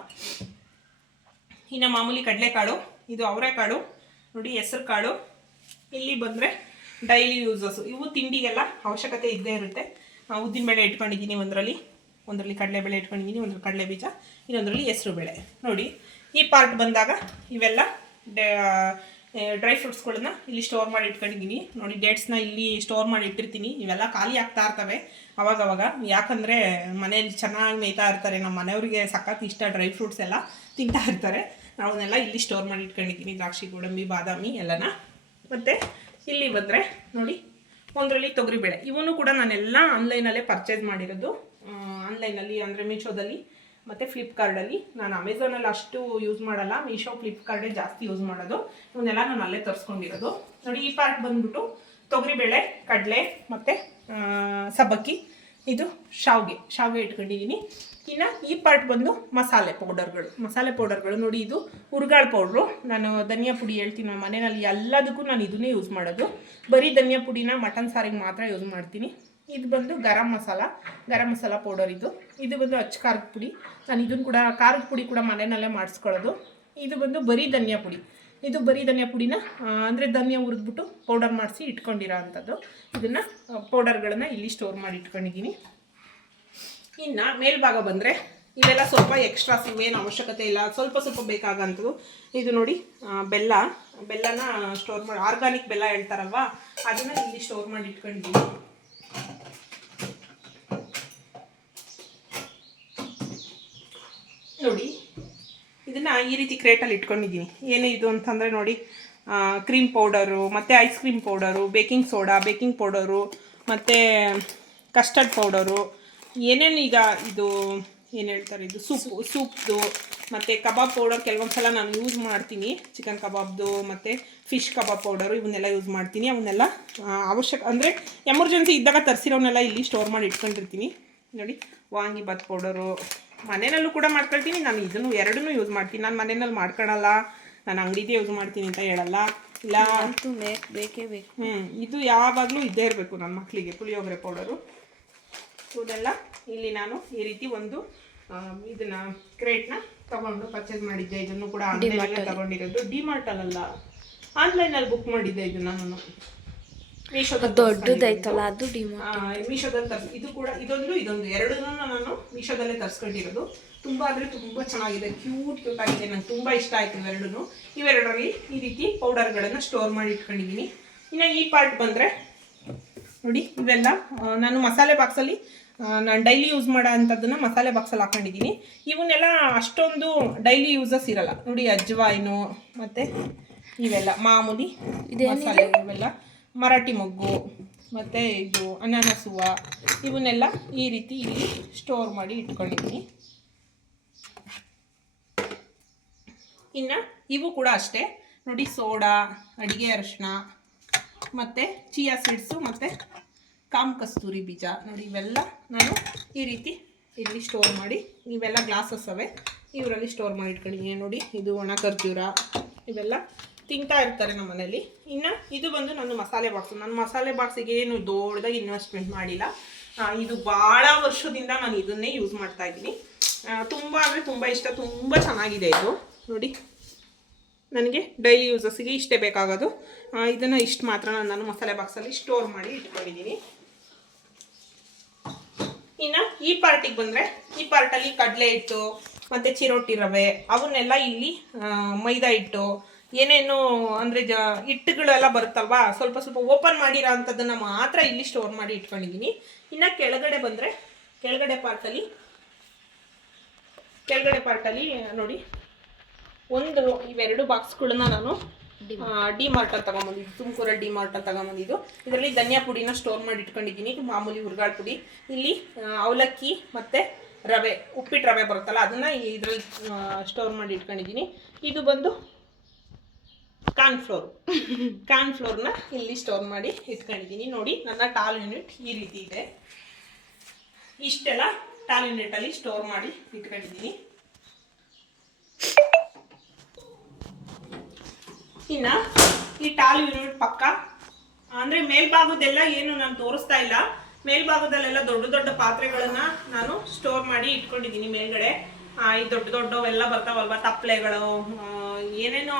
ಇನ್ನು ಮಾಮೂಲಿ ಕಡಲೆಕಾಳು, ಇದು ಅವರೆಕಾಳು ನೋಡಿ, ಹೆಸರು ಕಾಳು. ಇಲ್ಲಿ ಬಂದರೆ ಡೈಲಿ ಯೂಸಸ್ಸು, ಇವು ತಿಂಡಿಗೆಲ್ಲ ಅವಶ್ಯಕತೆ ಇದ್ದೇ ಇರುತ್ತೆ. ಉದ್ದಿನಬೇಳೆ ಇಟ್ಕೊಂಡಿದ್ದೀನಿ, ಒಂದರಲ್ಲಿ ಕಡಲೆಬೇಳೆ ಇಟ್ಕೊಂಡಿದ್ದೀನಿ, ಒಂದರಲ್ಲಿ ಕಡಲೆ ಬೀಜ, ಇನ್ನೊಂದರಲ್ಲಿ ಹೆಸರು ಬೇಳೆ ನೋಡಿ. ಈ ಪಾರ್ಟ್ ಬಂದಾಗ ಇವೆಲ್ಲ ಡ್ರೈ ಫ್ರೂಟ್ಸ್ಗಳನ್ನ ಇಲ್ಲಿ ಸ್ಟೋರ್ ಮಾಡಿ ಇಟ್ಕೊಂಡಿದ್ದೀನಿ ನೋಡಿ. ಡೇಟ್ಸ್ನ ಇಲ್ಲಿ ಸ್ಟೋರ್ ಮಾಡಿ ಇಟ್ಟಿರ್ತೀನಿ. ಇವೆಲ್ಲ ಖಾಲಿ ಆಗ್ತಾ ಇರ್ತವೆ ಅವಾಗವಾಗ, ಯಾಕಂದರೆ ಮನೇಲಿ ಚೆನ್ನಾಗಿ ಮೇಯ್ತಾ ಇರ್ತಾರೆ. ನಮ್ಮ ಮನೆಯವ್ರಿಗೆ ಸಖತ್ ಇಷ್ಟ, ಡ್ರೈ ಫ್ರೂಟ್ಸ್ ಎಲ್ಲ ತಿಂತಾ ಇರ್ತಾರೆ. ಅವನ್ನೆಲ್ಲ ಇಲ್ಲಿ ಸ್ಟೋರ್ ಮಾಡಿ ಇಟ್ಕೊಂಡಿದ್ದೀನಿ, ದ್ರಾಕ್ಷಿ, ಗೋಡಂಬಿ, ಬಾದಾಮಿ ಎಲ್ಲನ. ಮತ್ತು ಇಲ್ಲಿ ಬಂದರೆ ನೋಡಿ, ಒಂದರಲ್ಲಿ ತೊಗರಿಬೇಳೆ. ಇವನು ಕೂಡ ನಾನೆಲ್ಲ ಆನ್ಲೈನಲ್ಲೇ ಪರ್ಚೇಸ್ ಮಾಡಿರೋದು. ಆನ್ಲೈನಲ್ಲಿ ಅಂದರೆ ಮೀಶೋದಲ್ಲಿ ಮತ್ತು ಫ್ಲಿಪ್ಕಾರ್ಟಲ್ಲಿ. ನಾನು ಅಮೆಝಾನಲ್ಲಿ ಅಷ್ಟು ಯೂಸ್ ಮಾಡಲ್ಲ, ಮೀಶೋ, ಫ್ಲಿಪ್ಕಾರ್ಟೇ ಜಾಸ್ತಿ ಯೂಸ್ ಮಾಡೋದು. ಇವನ್ನೆಲ್ಲ ನಾನು ಅಲ್ಲೇ ತರಿಸ್ಕೊಂಡಿರೋದು ನೋಡಿ. ಈ ಪಾರ್ಟ್ ಬಂದ್ಬಿಟ್ಟು ತೊಗರಿಬೇಳೆ, ಕಡಲೆ ಮತ್ತು ಸಬ್ಬಕ್ಕಿ, ಇದು ಶಾವಿಗೆ ಇಟ್ಕೊಂಡಿದ್ದೀನಿ. ಇನ್ನು ಈ ಪಾರ್ಟ್ ಬಂದು ಮಸಾಲೆ ಪೌಡರ್ಗಳು ನೋಡಿ. ಇದು ಹುರ್ಗಾಳ ಪೌಡ್ರು. ನಾನು ಧನಿಯಾ ಪುಡಿ ಹೇಳ್ತೀನಿ, ನಮ್ಮ ಮನೆಯಲ್ಲಿ ಎಲ್ಲದಕ್ಕೂ ನಾನು ಇದನ್ನೇ ಯೂಸ್ ಮಾಡೋದು. ಬರೀ ಧನಿಯಾ ಪುಡಿನ ಮಟನ್ ಸಾರಿಗೆ ಮಾತ್ರ ಯೂಸ್ ಮಾಡ್ತೀನಿ. ಇದು ಬಂದು ಗರಂ ಮಸಾಲ ಪೌಡರ್. ಇದು ಬಂದು ಅಚ್ಚ ಖಾರದ ಪುಡಿ. ನಾನು ಇದನ್ನು ಕೂಡ ಖಾರದ ಪುಡಿ ಕೂಡ ಮನೆಯಲ್ಲೇ ಮಾಡಿಸ್ಕೊಳ್ಳೋದು. ಇದು ಬಂದು ಬರೀ ಧನಿಯಾ ಪುಡಿ. ಇದು ಬರೀ ಧನಿಯಾ ಪುಡಿನ ಅಂದರೆ ಧನಿಯಾ ಹುರಿದ್ಬಿಟ್ಟು ಪೌಡರ್ ಮಾಡಿಸಿ ಇಟ್ಕೊಂಡಿರೋ ಅಂಥದ್ದು. ಇದನ್ನು ಪೌಡರ್ಗಳನ್ನು ಇಲ್ಲಿ ಸ್ಟೋರ್ ಮಾಡಿ ಇಟ್ಕೊಂಡಿದ್ದೀನಿ. ಇನ್ನು ಮೇಲ್ಭಾಗ ಬಂದರೆ ಇವೆಲ್ಲ ಸ್ವಲ್ಪ ಎಕ್ಸ್ಟ್ರಾಸ್, ಇವೇನು ಅವಶ್ಯಕತೆ ಇಲ್ಲ, ಸ್ವಲ್ಪ ಬೇಕಾಗಂಥದ್ದು. ಇದು ನೋಡಿ, ಬೆಲ್ಲನ ಸ್ಟೋರ್ ಮಾಡಿ, ಆರ್ಗಾನಿಕ್ ಬೆಲ್ಲ ಹೇಳ್ತಾರಲ್ವ, ಅದನ್ನು ಇಲ್ಲಿ ಸ್ಟೋರ್ ಮಾಡಿ ಇಟ್ಕೊಂಡಿದ್ದೀನಿ ನೋಡಿ. ಇದನ್ನು ಈ ರೀತಿ ಕ್ರೇಟಲ್ಲಿ ಇಟ್ಕೊಂಡಿದ್ದೀನಿ. ಏನು ಇದು ಅಂತಂದರೆ ನೋಡಿ, ಕ್ರೀಮ್ ಪೌಡರು ಮತ್ತು ice cream powder, baking soda, baking powder ಮತ್ತು ಕಸ್ಟರ್ಡ್ ಪೌಡರು, ಏನೇನು ಈಗ ಇದು ಏನು ಹೇಳ್ತಾರೆ, ಇದು ಸೂಪ್ದು ಮತ್ತು ಕಬಾಬ್ ಪೌಡರ್ ಕೆಲವೊಂದು ಸಲ ನಾನು ಯೂಸ್ ಮಾಡ್ತೀನಿ. ಚಿಕನ್ ಕಬಾಬ್ದು ಮತ್ತು ಫಿಶ್ ಕಬಾಬ್ ಪೌಡರು ಇವನ್ನೆಲ್ಲ ಯೂಸ್ ಮಾಡ್ತೀನಿ. ಅವನ್ನೆಲ್ಲ ಅವಶ್ಯಕ ಅಂದರೆ ಎಮರ್ಜೆನ್ಸಿ ಇದ್ದಾಗ ತರಿಸಿರೋನೆಲ್ಲ ಇಲ್ಲಿ ಸ್ಟೋರ್ ಮಾಡಿ ಇಟ್ಕೊಂಡಿರ್ತೀನಿ ನೋಡಿ. ವಾಂಗಿಬಾತ್ ಪೌಡರು ಮನೆಯಲ್ಲೂ ಕೂಡ ಮಾಡ್ಕೊಳ್ತೀನಿ. ನಾನು ಇದನ್ನು ಎರಡನ್ನೂ ಯೂಸ್ ಮಾಡ್ತೀನಿ. ನಾನು ಮನೆಯಲ್ಲಿ ಮಾಡ್ಕೊಳಲ್ಲ, ನಾನು ಅಂಗಡಿದೇ ಯೂಸ್ ಮಾಡ್ತೀನಿ ಅಂತ ಹೇಳಲ್ಲ, ಇಲ್ಲ ಬೇಕೇ ಬೇಕು. ಇದು ಯಾವಾಗಲೂ ಇದ್ದೇ ಇರಬೇಕು ನನ್ನ ಮಕ್ಕಳಿಗೆ. ಪುಳಿಯೋಗರೆ ಪೌಡರು ಇವನ್ನೆಲ್ಲ ಇಲ್ಲಿ ನಾನು ಈ ರೀತಿ ಒಂದು ಇದನ್ನ ಕ್ರೇಟ್ನ ತಗೊಂಡು ಪರ್ಚೇಸ್ ಮಾಡಿದ್ದೆ. ಇದನ್ನು ಕೂಡ ಆನ್ಲೈನಲ್ಲಿ ತಗೊಂಡಿರೋದು, ಡಿಮಾರ್ಟಲ್ಲ, ಆನ್ಲೈನಲ್ಲಿ ಬುಕ್ ಮಾಡಿದ್ದೆ. ಇದನ್ನು ನಾನು ಮೀಶೋದಲ್ಲಿ ದೊಡ್ಡದೈತಲ್ಲ, ಅದು ಮೀಶೋದಲ್ಲಿ ಇದು ಕೂಡ ಇದೊಂದು ಎರಡನ್ನೂ ನಾನು ಮೀಶೋದಲ್ಲೇ ತರಿಸ್ಕೊಂಡಿರೋದು. ತುಂಬ ಅಂದರೆ ತುಂಬ ಚೆನ್ನಾಗಿದೆ, ಕ್ಯೂಟ್ ಆಗಿದೆ. ನಂಗೆ ತುಂಬ ಇಷ್ಟ ಆಯಿತು ಇವೆರಡರಲ್ಲಿ ಈ ರೀತಿ ಪೌಡರ್ಗಳನ್ನು ಸ್ಟೋರ್ ಮಾಡಿ ಇಟ್ಕೊಂಡಿದ್ದೀನಿ. ಇನ್ನು ಈ ಪಾರ್ಟ್ ಬಂದರೆ ನೋಡಿ, ಇವೆಲ್ಲ ನಾನು ಮಸಾಲೆ ಬಾಕ್ಸಲ್ಲಿ ನಾನು ಡೈಲಿ ಯೂಸ್ ಮಾಡೋ ಅಂಥದ್ದನ್ನು ಮಸಾಲೆ ಬಾಕ್ಸಲ್ಲಿ ಹಾಕೊಂಡಿದ್ದೀನಿ. ಇವನ್ನೆಲ್ಲ ಅಷ್ಟೊಂದು ಡೈಲಿ ಯೂಸಸ್ ಇರಲ್ಲ ನೋಡಿ. ಅಜ್ವಾಯಿನು ಮತ್ತು ಇವೆಲ್ಲ ಮಾಮೂಲಿ ಮಸಾಲೆ, ಇವೆಲ್ಲ ಮರಾಠಿ ಮೊಗ್ಗು ಮತ್ತು ಇದು ಅನಾನಸ್ ಹೂವು, ಇವನ್ನೆಲ್ಲ ಈ ರೀತಿ ಇಲ್ಲಿ ಸ್ಟೋರ್ ಮಾಡಿ ಇಟ್ಕೊಂಡಿದ್ದೀನಿ. ಇನ್ನು ಇವು ಕೂಡ ಅಷ್ಟೇ ನೋಡಿ, ಸೋಡಾ, ಅಡುಗೆ ಅರಿಶಿನ ಮತ್ತು ಚಿಯಾ ಸೀಡ್ಸು ಮತ್ತು ಕಾಮ್ ಕಸ್ತೂರಿ ಬೀಜ ನೋಡಿ, ಇವೆಲ್ಲ ನಾನು ಈ ರೀತಿ ಇಲ್ಲಿ ಸ್ಟೋರ್ ಮಾಡಿ, ಇವೆಲ್ಲ ಗ್ಲಾಸಸ್ ಅವೆ, ಇವರಲ್ಲಿ ಸ್ಟೋರ್ ಮಾಡಿ ಇಟ್ಕೊಂಡಿದ್ದೀನಿ ನೋಡಿ. ಇದು ಒಣ ಖರ್ಜೂರ, ಇವೆಲ್ಲ ತಿಂತಾ ಇರ್ತಾರೆ ನಮ್ಮ ಮನೇಲಿ. ಇನ್ನು ಇದು ಬಂದು ನನ್ನ ಮಸಾಲೆ ಬಾಕ್ಸು. ನನ್ನ ಮಸಾಲೆ ಬಾಕ್ಸಿಗೆ ಏನು ದೊಡ್ಡದಾಗಿ ಇನ್ವೆಸ್ಟ್ಮೆಂಟ್ ಮಾಡಿಲ್ಲ. ಇದು ಭಾಳ ವರ್ಷದಿಂದ ನಾನು ಇದನ್ನೇ ಯೂಸ್ ಮಾಡ್ತಾ ಇದ್ದೀನಿ. ತುಂಬ ಅಂದರೆ ತುಂಬ ಇಷ್ಟ, ತುಂಬ ಚೆನ್ನಾಗಿದೆ ಇದು. ನೋಡಿ, ನನಗೆ ಡೈಲಿ ಯೂಸಸ್ಸಿಗೆ ಇಷ್ಟೇ ಬೇಕಾಗೋದು. ಇದನ್ನು ಇಷ್ಟು ಮಾತ್ರ ನಾನು ಮಸಾಲೆ ಬಾಕ್ಸಲ್ಲಿ ಸ್ಟೋರ್ ಮಾಡಿ ಇಟ್ಕೊಂಡಿದ್ದೀನಿ. ಇನ್ನು ಈ ಪಾರ್ಟಿಗೆ ಬಂದರೆ, ಈ ಪಾರ್ಟಲ್ಲಿ ಕಡಲೆ ಹಿಟ್ಟು ಮತ್ತು ಚಿರೋಟಿ ರವೆ ಅವನ್ನೆಲ್ಲ ಇಲ್ಲಿ ಮೈದಾ ಹಿಟ್ಟು ಏನೇನು ಅಂದರೆ ಹಿಟ್ಟುಗಳೆಲ್ಲ ಬರುತ್ತಲ್ವಾ, ಸ್ವಲ್ಪ ಸ್ವಲ್ಪ ಓಪನ್ ಮಾಡಿರೋ ಅಂಥದ್ದನ್ನು ಮಾತ್ರ ಇಲ್ಲಿ ಸ್ಟೋರ್ ಮಾಡಿ ಇಟ್ಕೊಂಡಿದ್ದೀನಿ. ಇನ್ನು ಕೆಳಗಡೆ ಬಂದರೆ, ಕೆಳಗಡೆ ಪಾರ್ಟಲ್ಲಿ ನೋಡಿ, ಇವೆರಡು ಬಾಕ್ಸ್ಗಳನ್ನ ನಾನು ಡಿಮಾರ್ಟಲ್ಲಿ ತಗೊಂಬಂದಿದ್ದು, ತುಮಕೂರಲ್ಲಿ ಡಿಮಾರ್ಟಲ್ಲಿ ತಗೊಂಬಂದಿದ್ದು. ಇದರಲ್ಲಿ ಧನಿಯಾ ಪುಡಿನ ಸ್ಟೋರ್ ಮಾಡಿ ಇಟ್ಕೊಂಡಿದ್ದೀನಿ, ಮಾಮೂಲಿ ಹುರ್ಗಾಳ ಪುಡಿ. ಇಲ್ಲಿ ಅವಲಕ್ಕಿ ಮತ್ತು ರವೆ, ಉಪ್ಪಿಟ್ಟು ರವೆ ಬರುತ್ತಲ್ಲ, ಅದನ್ನು ಇದರಲ್ಲಿ ಸ್ಟೋರ್ ಮಾಡಿ ಇಟ್ಕೊಂಡಿದ್ದೀನಿ. ಇದು ಬಂದು ಕಾರ್ನ್ಫ್ಲೋರ್ನ ಇಲ್ಲಿ ಸ್ಟೋರ್ ಮಾಡಿ ಇಟ್ಕೊಂಡಿದ್ದೀನಿ. ನೋಡಿ, ನನ್ನ ಟಾಲ್ ಯೂನಿಟ್ ಈ ರೀತಿ ಇದೆ. ಇಷ್ಟೆಲ್ಲ ಟಾಲ್ ಯೂನಿಟಲ್ಲಿ ಸ್ಟೋರ್ ಮಾಡಿ ಇಟ್ಕೊಂಡಿದ್ದೀನಿ. ಇನ್ನು ಈ ಟಾಲ್ ಯೂನಿಟ್ ಪಕ್ಕ ಅಂದರೆ ಮೇಲ್ಭಾಗದೆಲ್ಲ ಏನು ನಾನು ತೋರಿಸ್ತಾ ಇಲ್ಲ. ಮೇಲ್ಭಾಗದಲ್ಲೆಲ್ಲ ದೊಡ್ಡ ದೊಡ್ಡ ಪಾತ್ರೆಗಳನ್ನು ನಾನು ಸ್ಟೋರ್ ಮಾಡಿ ಇಟ್ಕೊಂಡಿದ್ದೀನಿ ಮೇಲ್ಗಡೆ. ಈ ದೊಡ್ಡವೆಲ್ಲ ಬರ್ತಾವಲ್ವ, ತಪ್ಪಲೆಗಳು, ಏನೇನೋ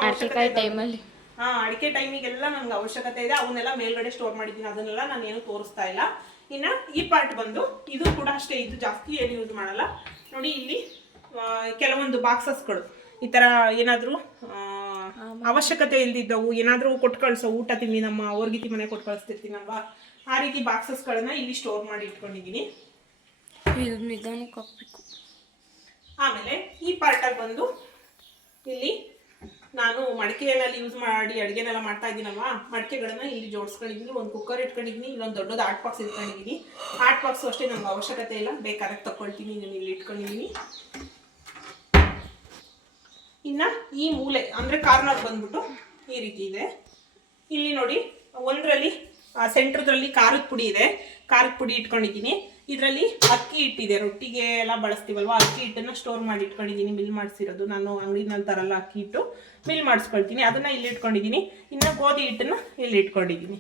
ಟೈಮಲ್ಲಿ ಅಡಿಕೆ ಟೈಮಿಗೆಲ್ಲ ನನಗೆ ಅವಶ್ಯಕತೆ ಇದೆ, ಅವನ್ನೆಲ್ಲ ಮೇಲ್ಗಡೆ ಸ್ಟೋರ್ ಮಾಡಿದ್ದೀನಿ. ಅದನ್ನೆಲ್ಲ ನಾನು ಏನು ತೋರಿಸ್ತಾ ಇಲ್ಲ. ಇನ್ನು ಈ ಪಾರ್ಟ್ ಬಂದು ಇದು ಕೂಡ ಅಷ್ಟೇ, ಇದು ಜಾಸ್ತಿ ಏನು ಯೂಸ್ ಮಾಡಲ್ಲ. ನೋಡಿ, ಇಲ್ಲಿ ಕೆಲವೊಂದು ಬಾಕ್ಸಸ್ಗಳು ಈ ಥರ ಏನಾದರೂ ಅವಶ್ಯಕತೆ ಇಲ್ದಿದ್ದವು, ಏನಾದರೂ ಕೊಟ್ಟು ಕಳಿಸೋ ಊಟ ತಿಂಡಿ, ನಮ್ಮ ಅವ್ರಿಗಿತಿ ಮನೆ ಕೊಟ್ಟು ಕಳಿಸ್ತಿರ್ತೀನಲ್ವಾ, ಆ ರೀತಿ ಬಾಕ್ಸಸ್ಗಳನ್ನ ಇಲ್ಲಿ ಸ್ಟೋರ್ ಮಾಡಿ ಇಟ್ಕೊಂಡಿದ್ದೀನಿ. ನಿಧಾನಕ್ಕೆ ಹಾಕ್ಬೇಕು. ಆಮೇಲೆ ಈ ಪಾರ್ಟಲ್ಲಿ ಬಂದು ಇಲ್ಲಿ ನಾನು ಮಡಿಕೆನಲ್ಲಿ ಯೂಸ್ ಮಾಡಿ ಅಡುಗೆನೆಲ್ಲ ಮಾಡ್ತಾ ಇದ್ದೀನಲ್ವಾ, ಮಡಿಕೆಗಳನ್ನ ಇಲ್ಲಿ ಜೋಡಿಸ್ಕೊಂಡಿದ್ದೀನಿ. ಒಂದು ಕುಕ್ಕರ್ ಇಟ್ಕೊಂಡಿದ್ದೀನಿ, ಇಲ್ಲೊಂದು ದೊಡ್ಡದು ಆಟ್ ಬಾಕ್ಸ್ ಇಟ್ಕೊಂಡಿದ್ದೀನಿ. ಆಟ್ ಬಾಕ್ಸು ಅಷ್ಟೇ ನನಗೆ ಅವಶ್ಯಕತೆ ಇಲ್ಲ, ಬೇಕಾದ್ರೆ ತಗೊಳ್ತೀನಿ. ನಾನು ಇಲ್ಲಿ ಇಟ್ಕೊಂಡಿದ್ದೀನಿ. ಇನ್ನು ಈ ಮೂಲೆ ಅಂದರೆ ಕಾರ್ನರ್ ಬಂದ್ಬಿಟ್ಟು ಈ ರೀತಿ ಇದೆ. ಇಲ್ಲಿ ನೋಡಿ, ಒಂದರಲ್ಲಿ ಸೆಂಟ್ರದಲ್ಲಿ ಖಾರದ ಪುಡಿ ಇದೆ, ಖಾರದ ಪುಡಿ ಇಟ್ಕೊಂಡಿದ್ದೀನಿ. ಇದರಲ್ಲಿ ಅಕ್ಕಿ ಹಿಟ್ಟಿದೆ, ರೊಟ್ಟಿಗೆ ಎಲ್ಲ ಬಳಸ್ತೀವಲ್ವ, ಅಕ್ಕಿ ಹಿಟ್ಟನ್ನು ಸ್ಟೋರ್ ಮಾಡಿ ಇಟ್ಕೊಂಡಿದ್ದೀನಿ, ಮಿಲ್ ಮಾಡಿಸಿರೋದು. ನಾನು ಅಂಗಡಿನಲ್ಲಿ ತರಲ್ಲ, ಅಕ್ಕಿ ಹಿಟ್ಟು ಮಿಲ್ ಮಾಡಿಸ್ಕೊಳ್ತೀನಿ, ಅದನ್ನು ಇಲ್ಲಿ ಇಟ್ಕೊಂಡಿದ್ದೀನಿ. ಇನ್ನು ಗೋಧಿ ಹಿಟ್ಟನ್ನು ಇಲ್ಲಿ ಇಟ್ಕೊಂಡಿದ್ದೀನಿ.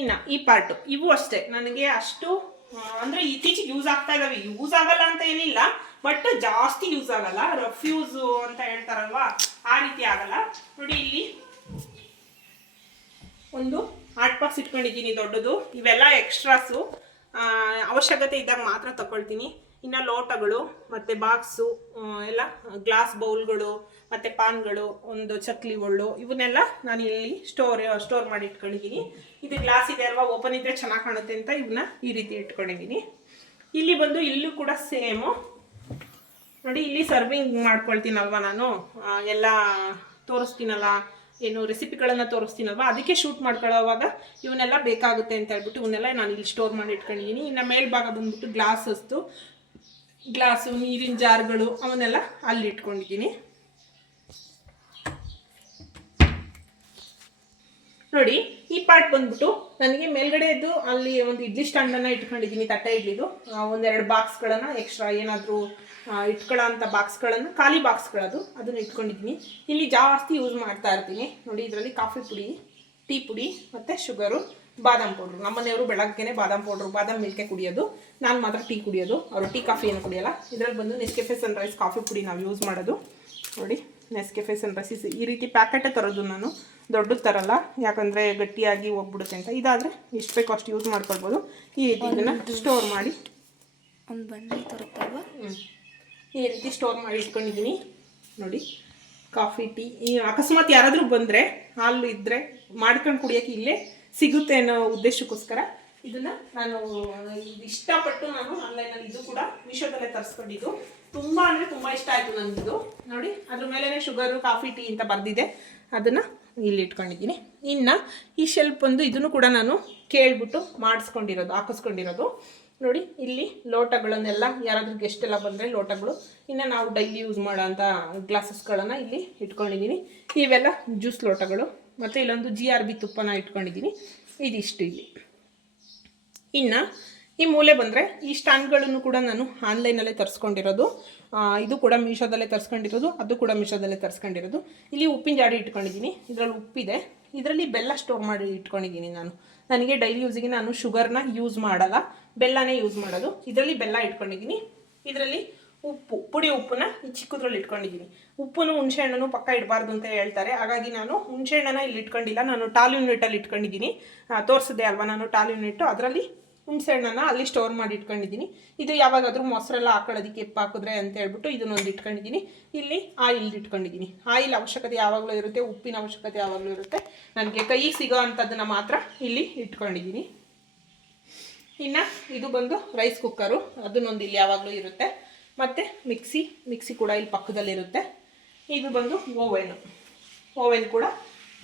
ಇನ್ನು ಈ ಪಾರ್ಟು ಇವು ಅಷ್ಟೇ ನನಗೆ ಅಷ್ಟು ಅಂದರೆ ಇತ್ತೀಚೆಗೆ ಯೂಸ್ ಆಗ್ತಾ ಇದ್ದಾವೆ. ಯೂಸ್ ಆಗಲ್ಲ ಅಂತ ಏನಿಲ್ಲ, ಬಟ್ ಜಾಸ್ತಿ ಯೂಸ್ ಆಗಲ್ಲ. ರಫ್ ಯೂಸು ಅಂತ ಹೇಳ್ತಾರಲ್ವಾ, ಆ ರೀತಿ ಆಗಲ್ಲ. ನೋಡಿ, ಇಲ್ಲಿ ಒಂದು ಆಟ್ ಬಾಕ್ಸ್ ಇಟ್ಕೊಂಡಿದ್ದೀನಿ ದೊಡ್ಡದು. ಇವೆಲ್ಲ ಎಕ್ಸ್ಟ್ರಾಸು, ಅವಶ್ಯಕತೆ ಇದ್ದಾಗ ಮಾತ್ರ ತಗೊಳ್ತೀನಿ. ಇನ್ನು ಲೋಟಗಳು ಮತ್ತು ಬಾಕ್ಸು ಎಲ್ಲ, ಗ್ಲಾಸ್ ಬೌಲ್ಗಳು ಮತ್ತು ಪಾನ್ಗಳು, ಒಂದು ಚಕ್ಲಿ ಒಳ್ಳು, ಇವನ್ನೆಲ್ಲ ನಾನು ಇಲ್ಲಿ ಸ್ಟೋರ್ ಮಾಡಿ ಇಟ್ಕೊಂಡಿದ್ದೀನಿ. ಇದು ಗ್ಲಾಸ್ ಇದೆ ಅಲ್ವಾ, ಓಪನ್ ಇದ್ದರೆ ಚೆನ್ನಾಗಿ ಕಾಣುತ್ತೆ ಅಂತ ಇವನ್ನ ಈ ರೀತಿ ಇಟ್ಕೊಂಡಿದ್ದೀನಿ. ಇಲ್ಲಿ ಬಂದು ಇಲ್ಲೂ ಕೂಡ ಸೇಮು ನೋಡಿ, ಇಲ್ಲಿ ಸರ್ವಿಂಗ್ ಮಾಡ್ಕೊಳ್ತೀನಲ್ವ ನಾನು, ಎಲ್ಲ ತೋರಿಸ್ತೀನಲ್ಲ, ಏನು ರೆಸಿಪಿಗಳನ್ನು ತೋರಿಸ್ತೀನಲ್ವ, ಅದಕ್ಕೆ ಶೂಟ್ ಮಾಡ್ಕೊಳ್ಳೋವಾಗ ಇವನ್ನೆಲ್ಲ ಬೇಕಾಗುತ್ತೆ ಅಂತ ಹೇಳ್ಬಿಟ್ಟು ಇವನ್ನೆಲ್ಲ ನಾನು ಇಲ್ಲಿ ಸ್ಟೋರ್ ಮಾಡಿ ಇಟ್ಕೊಂಡಿದ್ದೀನಿ. ಇನ್ನು ಮೇಲ್ಭಾಗ ಬಂದ್ಬಿಟ್ಟು ಗ್ಲಾಸು, ನೀರಿನ ಜಾರ್ಗಳು ಅವನ್ನೆಲ್ಲ ಅಲ್ಲಿ ಇಟ್ಕೊಂಡಿದ್ದೀನಿ. ನೋಡಿ, ಈ ಪಾರ್ಟ್ ಬಂದ್ಬಿಟ್ಟು ನನಗೆ ಮೇಲ್ಗಡೆದು ಅಲ್ಲಿ ಒಂದು ಇಡ್ಲಿ ಸ್ಟ್ಯಾಂಡನ್ನು ಇಟ್ಕೊಂಡಿದ್ದೀನಿ, ತಟ್ಟೆ ಇಡ್ಲಿದು. ಒಂದೆರಡು ಬಾಕ್ಸ್ಗಳನ್ನು ಎಕ್ಸ್ಟ್ರಾ ಏನಾದರೂ ಇಟ್ಕೊಳ್ಳೋ ಅಂಥ ಬಾಕ್ಸ್ಗಳನ್ನು, ಖಾಲಿ ಬಾಕ್ಸ್ಗಳದು, ಅದನ್ನು ಇಟ್ಕೊಂಡಿದ್ದೀನಿ. ಇಲ್ಲಿ ಜಾಸ್ತಿ ಯೂಸ್ ಮಾಡ್ತಾ ಇರ್ತೀನಿ. ನೋಡಿ, ಇದರಲ್ಲಿ ಕಾಫಿ ಪುಡಿ, ಟೀ ಪುಡಿ ಮತ್ತು ಶುಗರು, ಬಾದಾಮ್ ಪೌಡ್ರು. ನಮ್ಮನೆಯವರು ಬೆಳಗ್ಗೆನೆ ಬಾದಾಮ್ ಮಿಲ್ಕೆ ಕುಡಿಯೋದು, ನಾನು ಮಾತ್ರ ಟೀ ಕುಡಿಯೋದು. ಅವರು ಟೀ ಕಾಫಿ ಏನು ಕುಡಿಯೋಲ್ಲ. ಇದರಲ್ಲಿ ಬಂದು ನೆಸ್ಕೆಫೆ ಸನ್ರೈಸ್ ಕಾಫಿ ಪುಡಿ ನಾವು ಯೂಸ್ ಮಾಡೋದು. ನೋಡಿ, ನೆಸ್ಕೆಫೆ ಸನ್ರೈಸ್ ಈ ರೀತಿ ಪ್ಯಾಕೆಟೇ ತರೋದು ನಾನು, ದೊಡ್ಡದು ತರಲ್ಲ, ಯಾಕಂದರೆ ಗಟ್ಟಿಯಾಗಿ ಹೋಗ್ಬಿಡುತ್ತೆ ಅಂತ. ಇದಾದರೆ ಎಷ್ಟು ಬೇಕೋ ಅಷ್ಟು ಯೂಸ್ ಮಾಡ್ಕೊಳ್ಬೋದು. ಈ ರೀತಿ ಇದನ್ನು ಸ್ಟೋರ್ ಮಾಡಿ ಒಂದು ಬಂಡಲ್ ತರುತ್ತಲ್ವ, ಈ ರೀತಿ ಸ್ಟೋರ್ ಮಾಡಿ ಇಟ್ಕೊಂಡಿದ್ದೀನಿ. ನೋಡಿ, ಕಾಫಿ, ಟೀ, ಅಕಸ್ಮಾತ್ ಯಾರಾದರೂ ಬಂದರೆ, ಹಾಲು ಇದ್ದರೆ ಮಾಡ್ಕೊಂಡು ಕುಡಿಯೋಕ್ಕೆ ಇಲ್ಲೇ ಸಿಗುತ್ತೆ ಅನ್ನೋ ಉದ್ದೇಶಕ್ಕೋಸ್ಕರ ಇದನ್ನು ನಾನು ಇಷ್ಟಪಟ್ಟು ನಾನು ಆನ್ಲೈನಲ್ಲಿ, ಇದು ಕೂಡ ಮೀಶೋದಲ್ಲೇ ತರಿಸ್ಕೊಂಡಿದ್ದು. ತುಂಬ ಅಂದರೆ ತುಂಬ ಇಷ್ಟ ಆಯಿತು ನನಗಿದು. ನೋಡಿ, ಅದ್ರ ಮೇಲೇ ಶುಗರು, ಕಾಫಿ, ಟೀ ಅಂತ ಬರೆದಿದೆ, ಅದನ್ನು ಇಲ್ಲಿ ಇಟ್ಕೊಂಡಿದ್ದೀನಿ. ಇನ್ನು ಈ ಶೆಲ್ಫ್ ಬಂದು ಇದನ್ನು ಕೂಡ ನಾನು ಕೇಳಿಬಿಟ್ಟು ಹಾಕಿಸ್ಕೊಂಡಿರೋದು. ನೋಡಿ, ಇಲ್ಲಿ ಲೋಟಗಳನ್ನೆಲ್ಲ ಯಾರಾದರೂ ಗೆಸ್ಟ್ ಎಲ್ಲ ಬಂದರೆ ಲೋಟಗಳು, ಇನ್ನು ನಾವು ಡೈಲಿ ಯೂಸ್ ಮಾಡೋ ಅಂಥ ಗ್ಲಾಸಸ್ಗಳನ್ನು ಇಲ್ಲಿ ಇಟ್ಕೊಂಡಿದ್ದೀನಿ. ಇವೆಲ್ಲ ಜ್ಯೂಸ್ ಲೋಟಗಳು, ಮತ್ತು ಇಲ್ಲೊಂದು GRB ತುಪ್ಪನ ಇಟ್ಕೊಂಡಿದ್ದೀನಿ. ಇದಿಷ್ಟು ಇಲ್ಲಿ. ಇನ್ನು ಈ ಮೂಲೆ ಬಂದರೆ ಈ ಸ್ಟ್ಯಾಂಡ್ಗಳನ್ನು ಕೂಡ ನಾನು ಆನ್ಲೈನಲ್ಲೇ ತರಿಸ್ಕೊಂಡಿರೋದು. ಇದು ಕೂಡ ಮೀಶೋದಲ್ಲೇ ತರಿಸ್ಕೊಂಡಿರೋದು, ಅದು ಕೂಡ ಮೀಶೋದಲ್ಲೇ ತರಿಸ್ಕೊಂಡಿರೋದು. ಇಲ್ಲಿ ಉಪ್ಪಿನ ಜಾಡಿ ಇಟ್ಕೊಂಡಿದ್ದೀನಿ, ಇದರಲ್ಲಿ ಉಪ್ಪಿದೆ, ಇದರಲ್ಲಿ ಬೆಲ್ಲ ಸ್ಟೋರ್ ಮಾಡಿ ಇಟ್ಕೊಂಡಿದ್ದೀನಿ ನಾನು. ನನಗೆ ಡೈಲಿ ಯೂಸಿಗೆ ನಾನು ಶುಗರ್ನ ಯೂಸ್ ಮಾಡಲ್ಲ, ಬೆಲ್ಲನೇ ಯೂಸ್ ಮಾಡೋದು. ಇದರಲ್ಲಿ ಬೆಲ್ಲ ಇಟ್ಕೊಂಡಿದ್ದೀನಿ, ಇದರಲ್ಲಿ ಉಪ್ಪು, ಪುಡಿ ಉಪ್ಪನ್ನ ಈ ಚಿಕ್ಕದ್ರಲ್ಲಿ ಇಟ್ಕೊಂಡಿದ್ದೀನಿ. ಉಪ್ಪನ್ನು ಹುಣಸೆ ಹಣ್ಣನ್ನು ಪಕ್ಕ ಇಡಬಾರ್ದು ಅಂತ ಹೇಳ್ತಾರೆ, ಹಾಗಾಗಿ ನಾನು ಹುಣಸೆ ಹಣ್ಣನ್ನು ಇಲ್ಲಿ ಇಟ್ಕೊಂಡಿಲ್ಲ, ನಾನು ಟಾಲ್ ಯೂನಿಟಲ್ಲಿ ಇಟ್ಕೊಂಡಿದ್ದೀನಿ. ತೋರಿಸಿದೆ ಅಲ್ವಾ ನಾನು ಟಾಲ್ ಯೂನಿಟ್ಟು, ಅದರಲ್ಲಿ ಹುಣಸೆ ಹಣ್ಣನ್ನು ಅಲ್ಲಿ ಸ್ಟೋರ್ ಮಾಡಿ ಇಟ್ಕೊಂಡಿದ್ದೀನಿ. ಇದು ಯಾವಾಗಾದರೂ ಮೊಸರೆಲ್ಲ ಹಾಕೊಳ್ಳೋದಕ್ಕೆ ಎಪ್ಪು ಹಾಕಿದ್ರೆ ಅಂತ ಹೇಳ್ಬಿಟ್ಟು ಇದನ್ನೊಂದು ಇಟ್ಕೊಂಡಿದ್ದೀನಿ. ಇಲ್ಲಿ ಆಯಿಲ್ ಇಟ್ಕೊಂಡಿದ್ದೀನಿ. ಆಯಿಲ್ ಅವಶ್ಯಕತೆ ಯಾವಾಗಲೂ ಇರುತ್ತೆ, ಉಪ್ಪಿನ ಅವಶ್ಯಕತೆ ಯಾವಾಗಲೂ ಇರುತ್ತೆ. ನನಗೆ ಕೈಗೆ ಸಿಗೋ ಅಂಥದ್ದನ್ನು ಮಾತ್ರ ಇಲ್ಲಿ ಇಟ್ಕೊಂಡಿದ್ದೀನಿ. ಇನ್ನು ಇದು ಬಂದು ರೈಸ್ ಕುಕ್ಕರು, ಅದನ್ನೊಂದು ಇಲ್ಲಿ ಯಾವಾಗಲೂ ಇರುತ್ತೆ. ಮತ್ತು ಮಿಕ್ಸಿ ಕೂಡ ಇಲ್ಲಿ ಪಕ್ಕದಲ್ಲಿರುತ್ತೆ. ಇದು ಬಂದು ಓವೆನ್ ಕೂಡ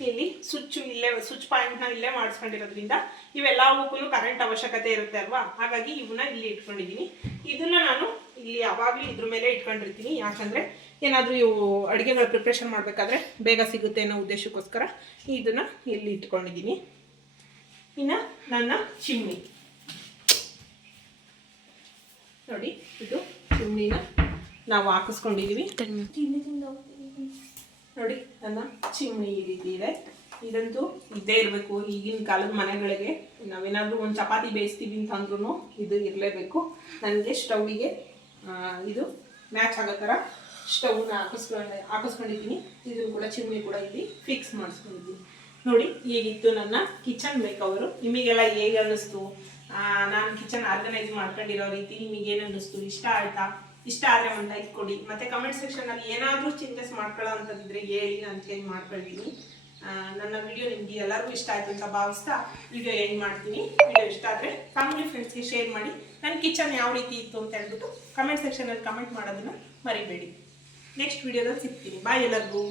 ಇಲ್ಲಿ ಸ್ವಿಚ್ ಪಾಯಿಂಟ್ನ ಇಲ್ಲೇ ಮಾಡಿಸ್ಕೊಂಡಿರೋದ್ರಿಂದ ಇವೆಲ್ಲವಕ್ಕೂ ಕರೆಂಟ್ ಅವಶ್ಯಕತೆ ಇರುತ್ತೆ ಅಲ್ವಾ, ಹಾಗಾಗಿ ಇವನ್ನ ಇಲ್ಲಿ ಇಟ್ಕೊಂಡಿದ್ದೀನಿ. ಇದನ್ನು ನಾನು ಇಲ್ಲಿ ಯಾವಾಗಲೂ ಇದ್ರ ಮೇಲೆ ಇಟ್ಕೊಂಡಿರ್ತೀನಿ, ಯಾಕಂದರೆ ಏನಾದರೂ ಇವು ಅಡುಗೆಗಳ ಪ್ರಿಪ್ರೇಷನ್ ಮಾಡಬೇಕಾದ್ರೆ ಬೇಗ ಸಿಗುತ್ತೆ ಅನ್ನೋ ಉದ್ದೇಶಕ್ಕೋಸ್ಕರ ಇದನ್ನು ಇಲ್ಲಿ ಇಟ್ಕೊಂಡಿದ್ದೀನಿ. ಇನ್ನು ನನ್ನ ಚಿಮ್ನಿ ನೋಡಿ, ಇದು ಚಿಮ್ನಿನ ನಾವು ಹಾಕಿಸ್ಕೊಂಡಿದ್ದೀವಿ. ನೋಡಿ ನನ್ನ ಚಿಮ್ನಿ ಈ ರೀತಿ ಇದೆ. ಇದಂತೂ ಇದ್ದೇ ಇರಬೇಕು ಈಗಿನ ಕಾಲದ ಮನೆಗಳಿಗೆ. ನಾವೇನಾದರೂ ಒಂದು ಚಪಾತಿ ಬೇಯಿಸ್ತೀವಿ ಅಂತಂದ್ರೂ ಇದು ಇರಲೇಬೇಕು. ನನಗೆ ಸ್ಟವ್ವಿಗೆ ಇದು ಮ್ಯಾಚ್ ಆಗೋ ಥರ ಸ್ಟವ್ನ ಹಾಕಿಸ್ಕೊಂಡಿದ್ದೀನಿ. ಇದನ್ನು ಕೂಡ ಚಿಮ್ನಿ ಕೂಡ ಇಲ್ಲಿ ಫಿಕ್ಸ್ ಮಾಡಿಸ್ಕೊಂಡಿದ್ದೀನಿ. ನೋಡಿ, ಹೀಗಿತ್ತು ನನ್ನ ಕಿಚನ್ ಮೇಕವರು. ನಿಮಗೆಲ್ಲ ಹೇಗೆ ಅನ್ನಿಸ್ತು? ನಾನು ಕಿಚನ್ ಆರ್ಗನೈಸ್ ಮಾಡ್ಕೊಂಡಿರೋ ರೀತಿ ನಿಮಗೇನು ಅನ್ನಿಸ್ತು? ಇಷ್ಟ ಆಯಿತಾ? ಇಷ್ಟ ಆದರೆ ಒಂದು ಲೈಕ್ ಕೊಡಿ. ಮತ್ತು ಕಮೆಂಟ್ ಸೆಕ್ಷನಲ್ಲಿ ಏನಾದರೂ ಚೇಂಜಸ್ ಮಾಡ್ಕೊಳ್ಳೋ ಅಂಥದ್ದಿದ್ರೆ ಹೇಳಿ, ನಾನು ಚೇಂಜ್ ಮಾಡ್ಕೊಳ್ತೀನಿ. ನನ್ನ ವಿಡಿಯೋ ನಿಮಗೆ ಎಲ್ಲರಿಗೂ ಇಷ್ಟ ಆಯಿತು ಅಂತ ಭಾವಿಸ್ತಾ ವಿಡಿಯೋ ಎಂಡ್ ಮಾಡ್ತೀನಿ. ವಿಡಿಯೋ ಇಷ್ಟ ಆದರೆ ಫ್ಯಾಮಿಲಿ ಫ್ರೆಂಡ್ಸ್ಗೆ ಶೇರ್ ಮಾಡಿ. ನನ್ನ ಕಿಚನ್ ಯಾವ ರೀತಿ ಇತ್ತು ಅಂತ ಹೇಳ್ಬಿಟ್ಟು ಕಮೆಂಟ್ ಸೆಕ್ಷನಲ್ಲಿ ಕಮೆಂಟ್ ಮಾಡೋದನ್ನು ಮರಿಬೇಡಿ. ನೆಕ್ಸ್ಟ್ ವಿಡಿಯೋದಲ್ಲಿ ಸಿಗ್ತೀನಿ. ಬಾಯ್ ಎಲ್ಲರಿಗೂ.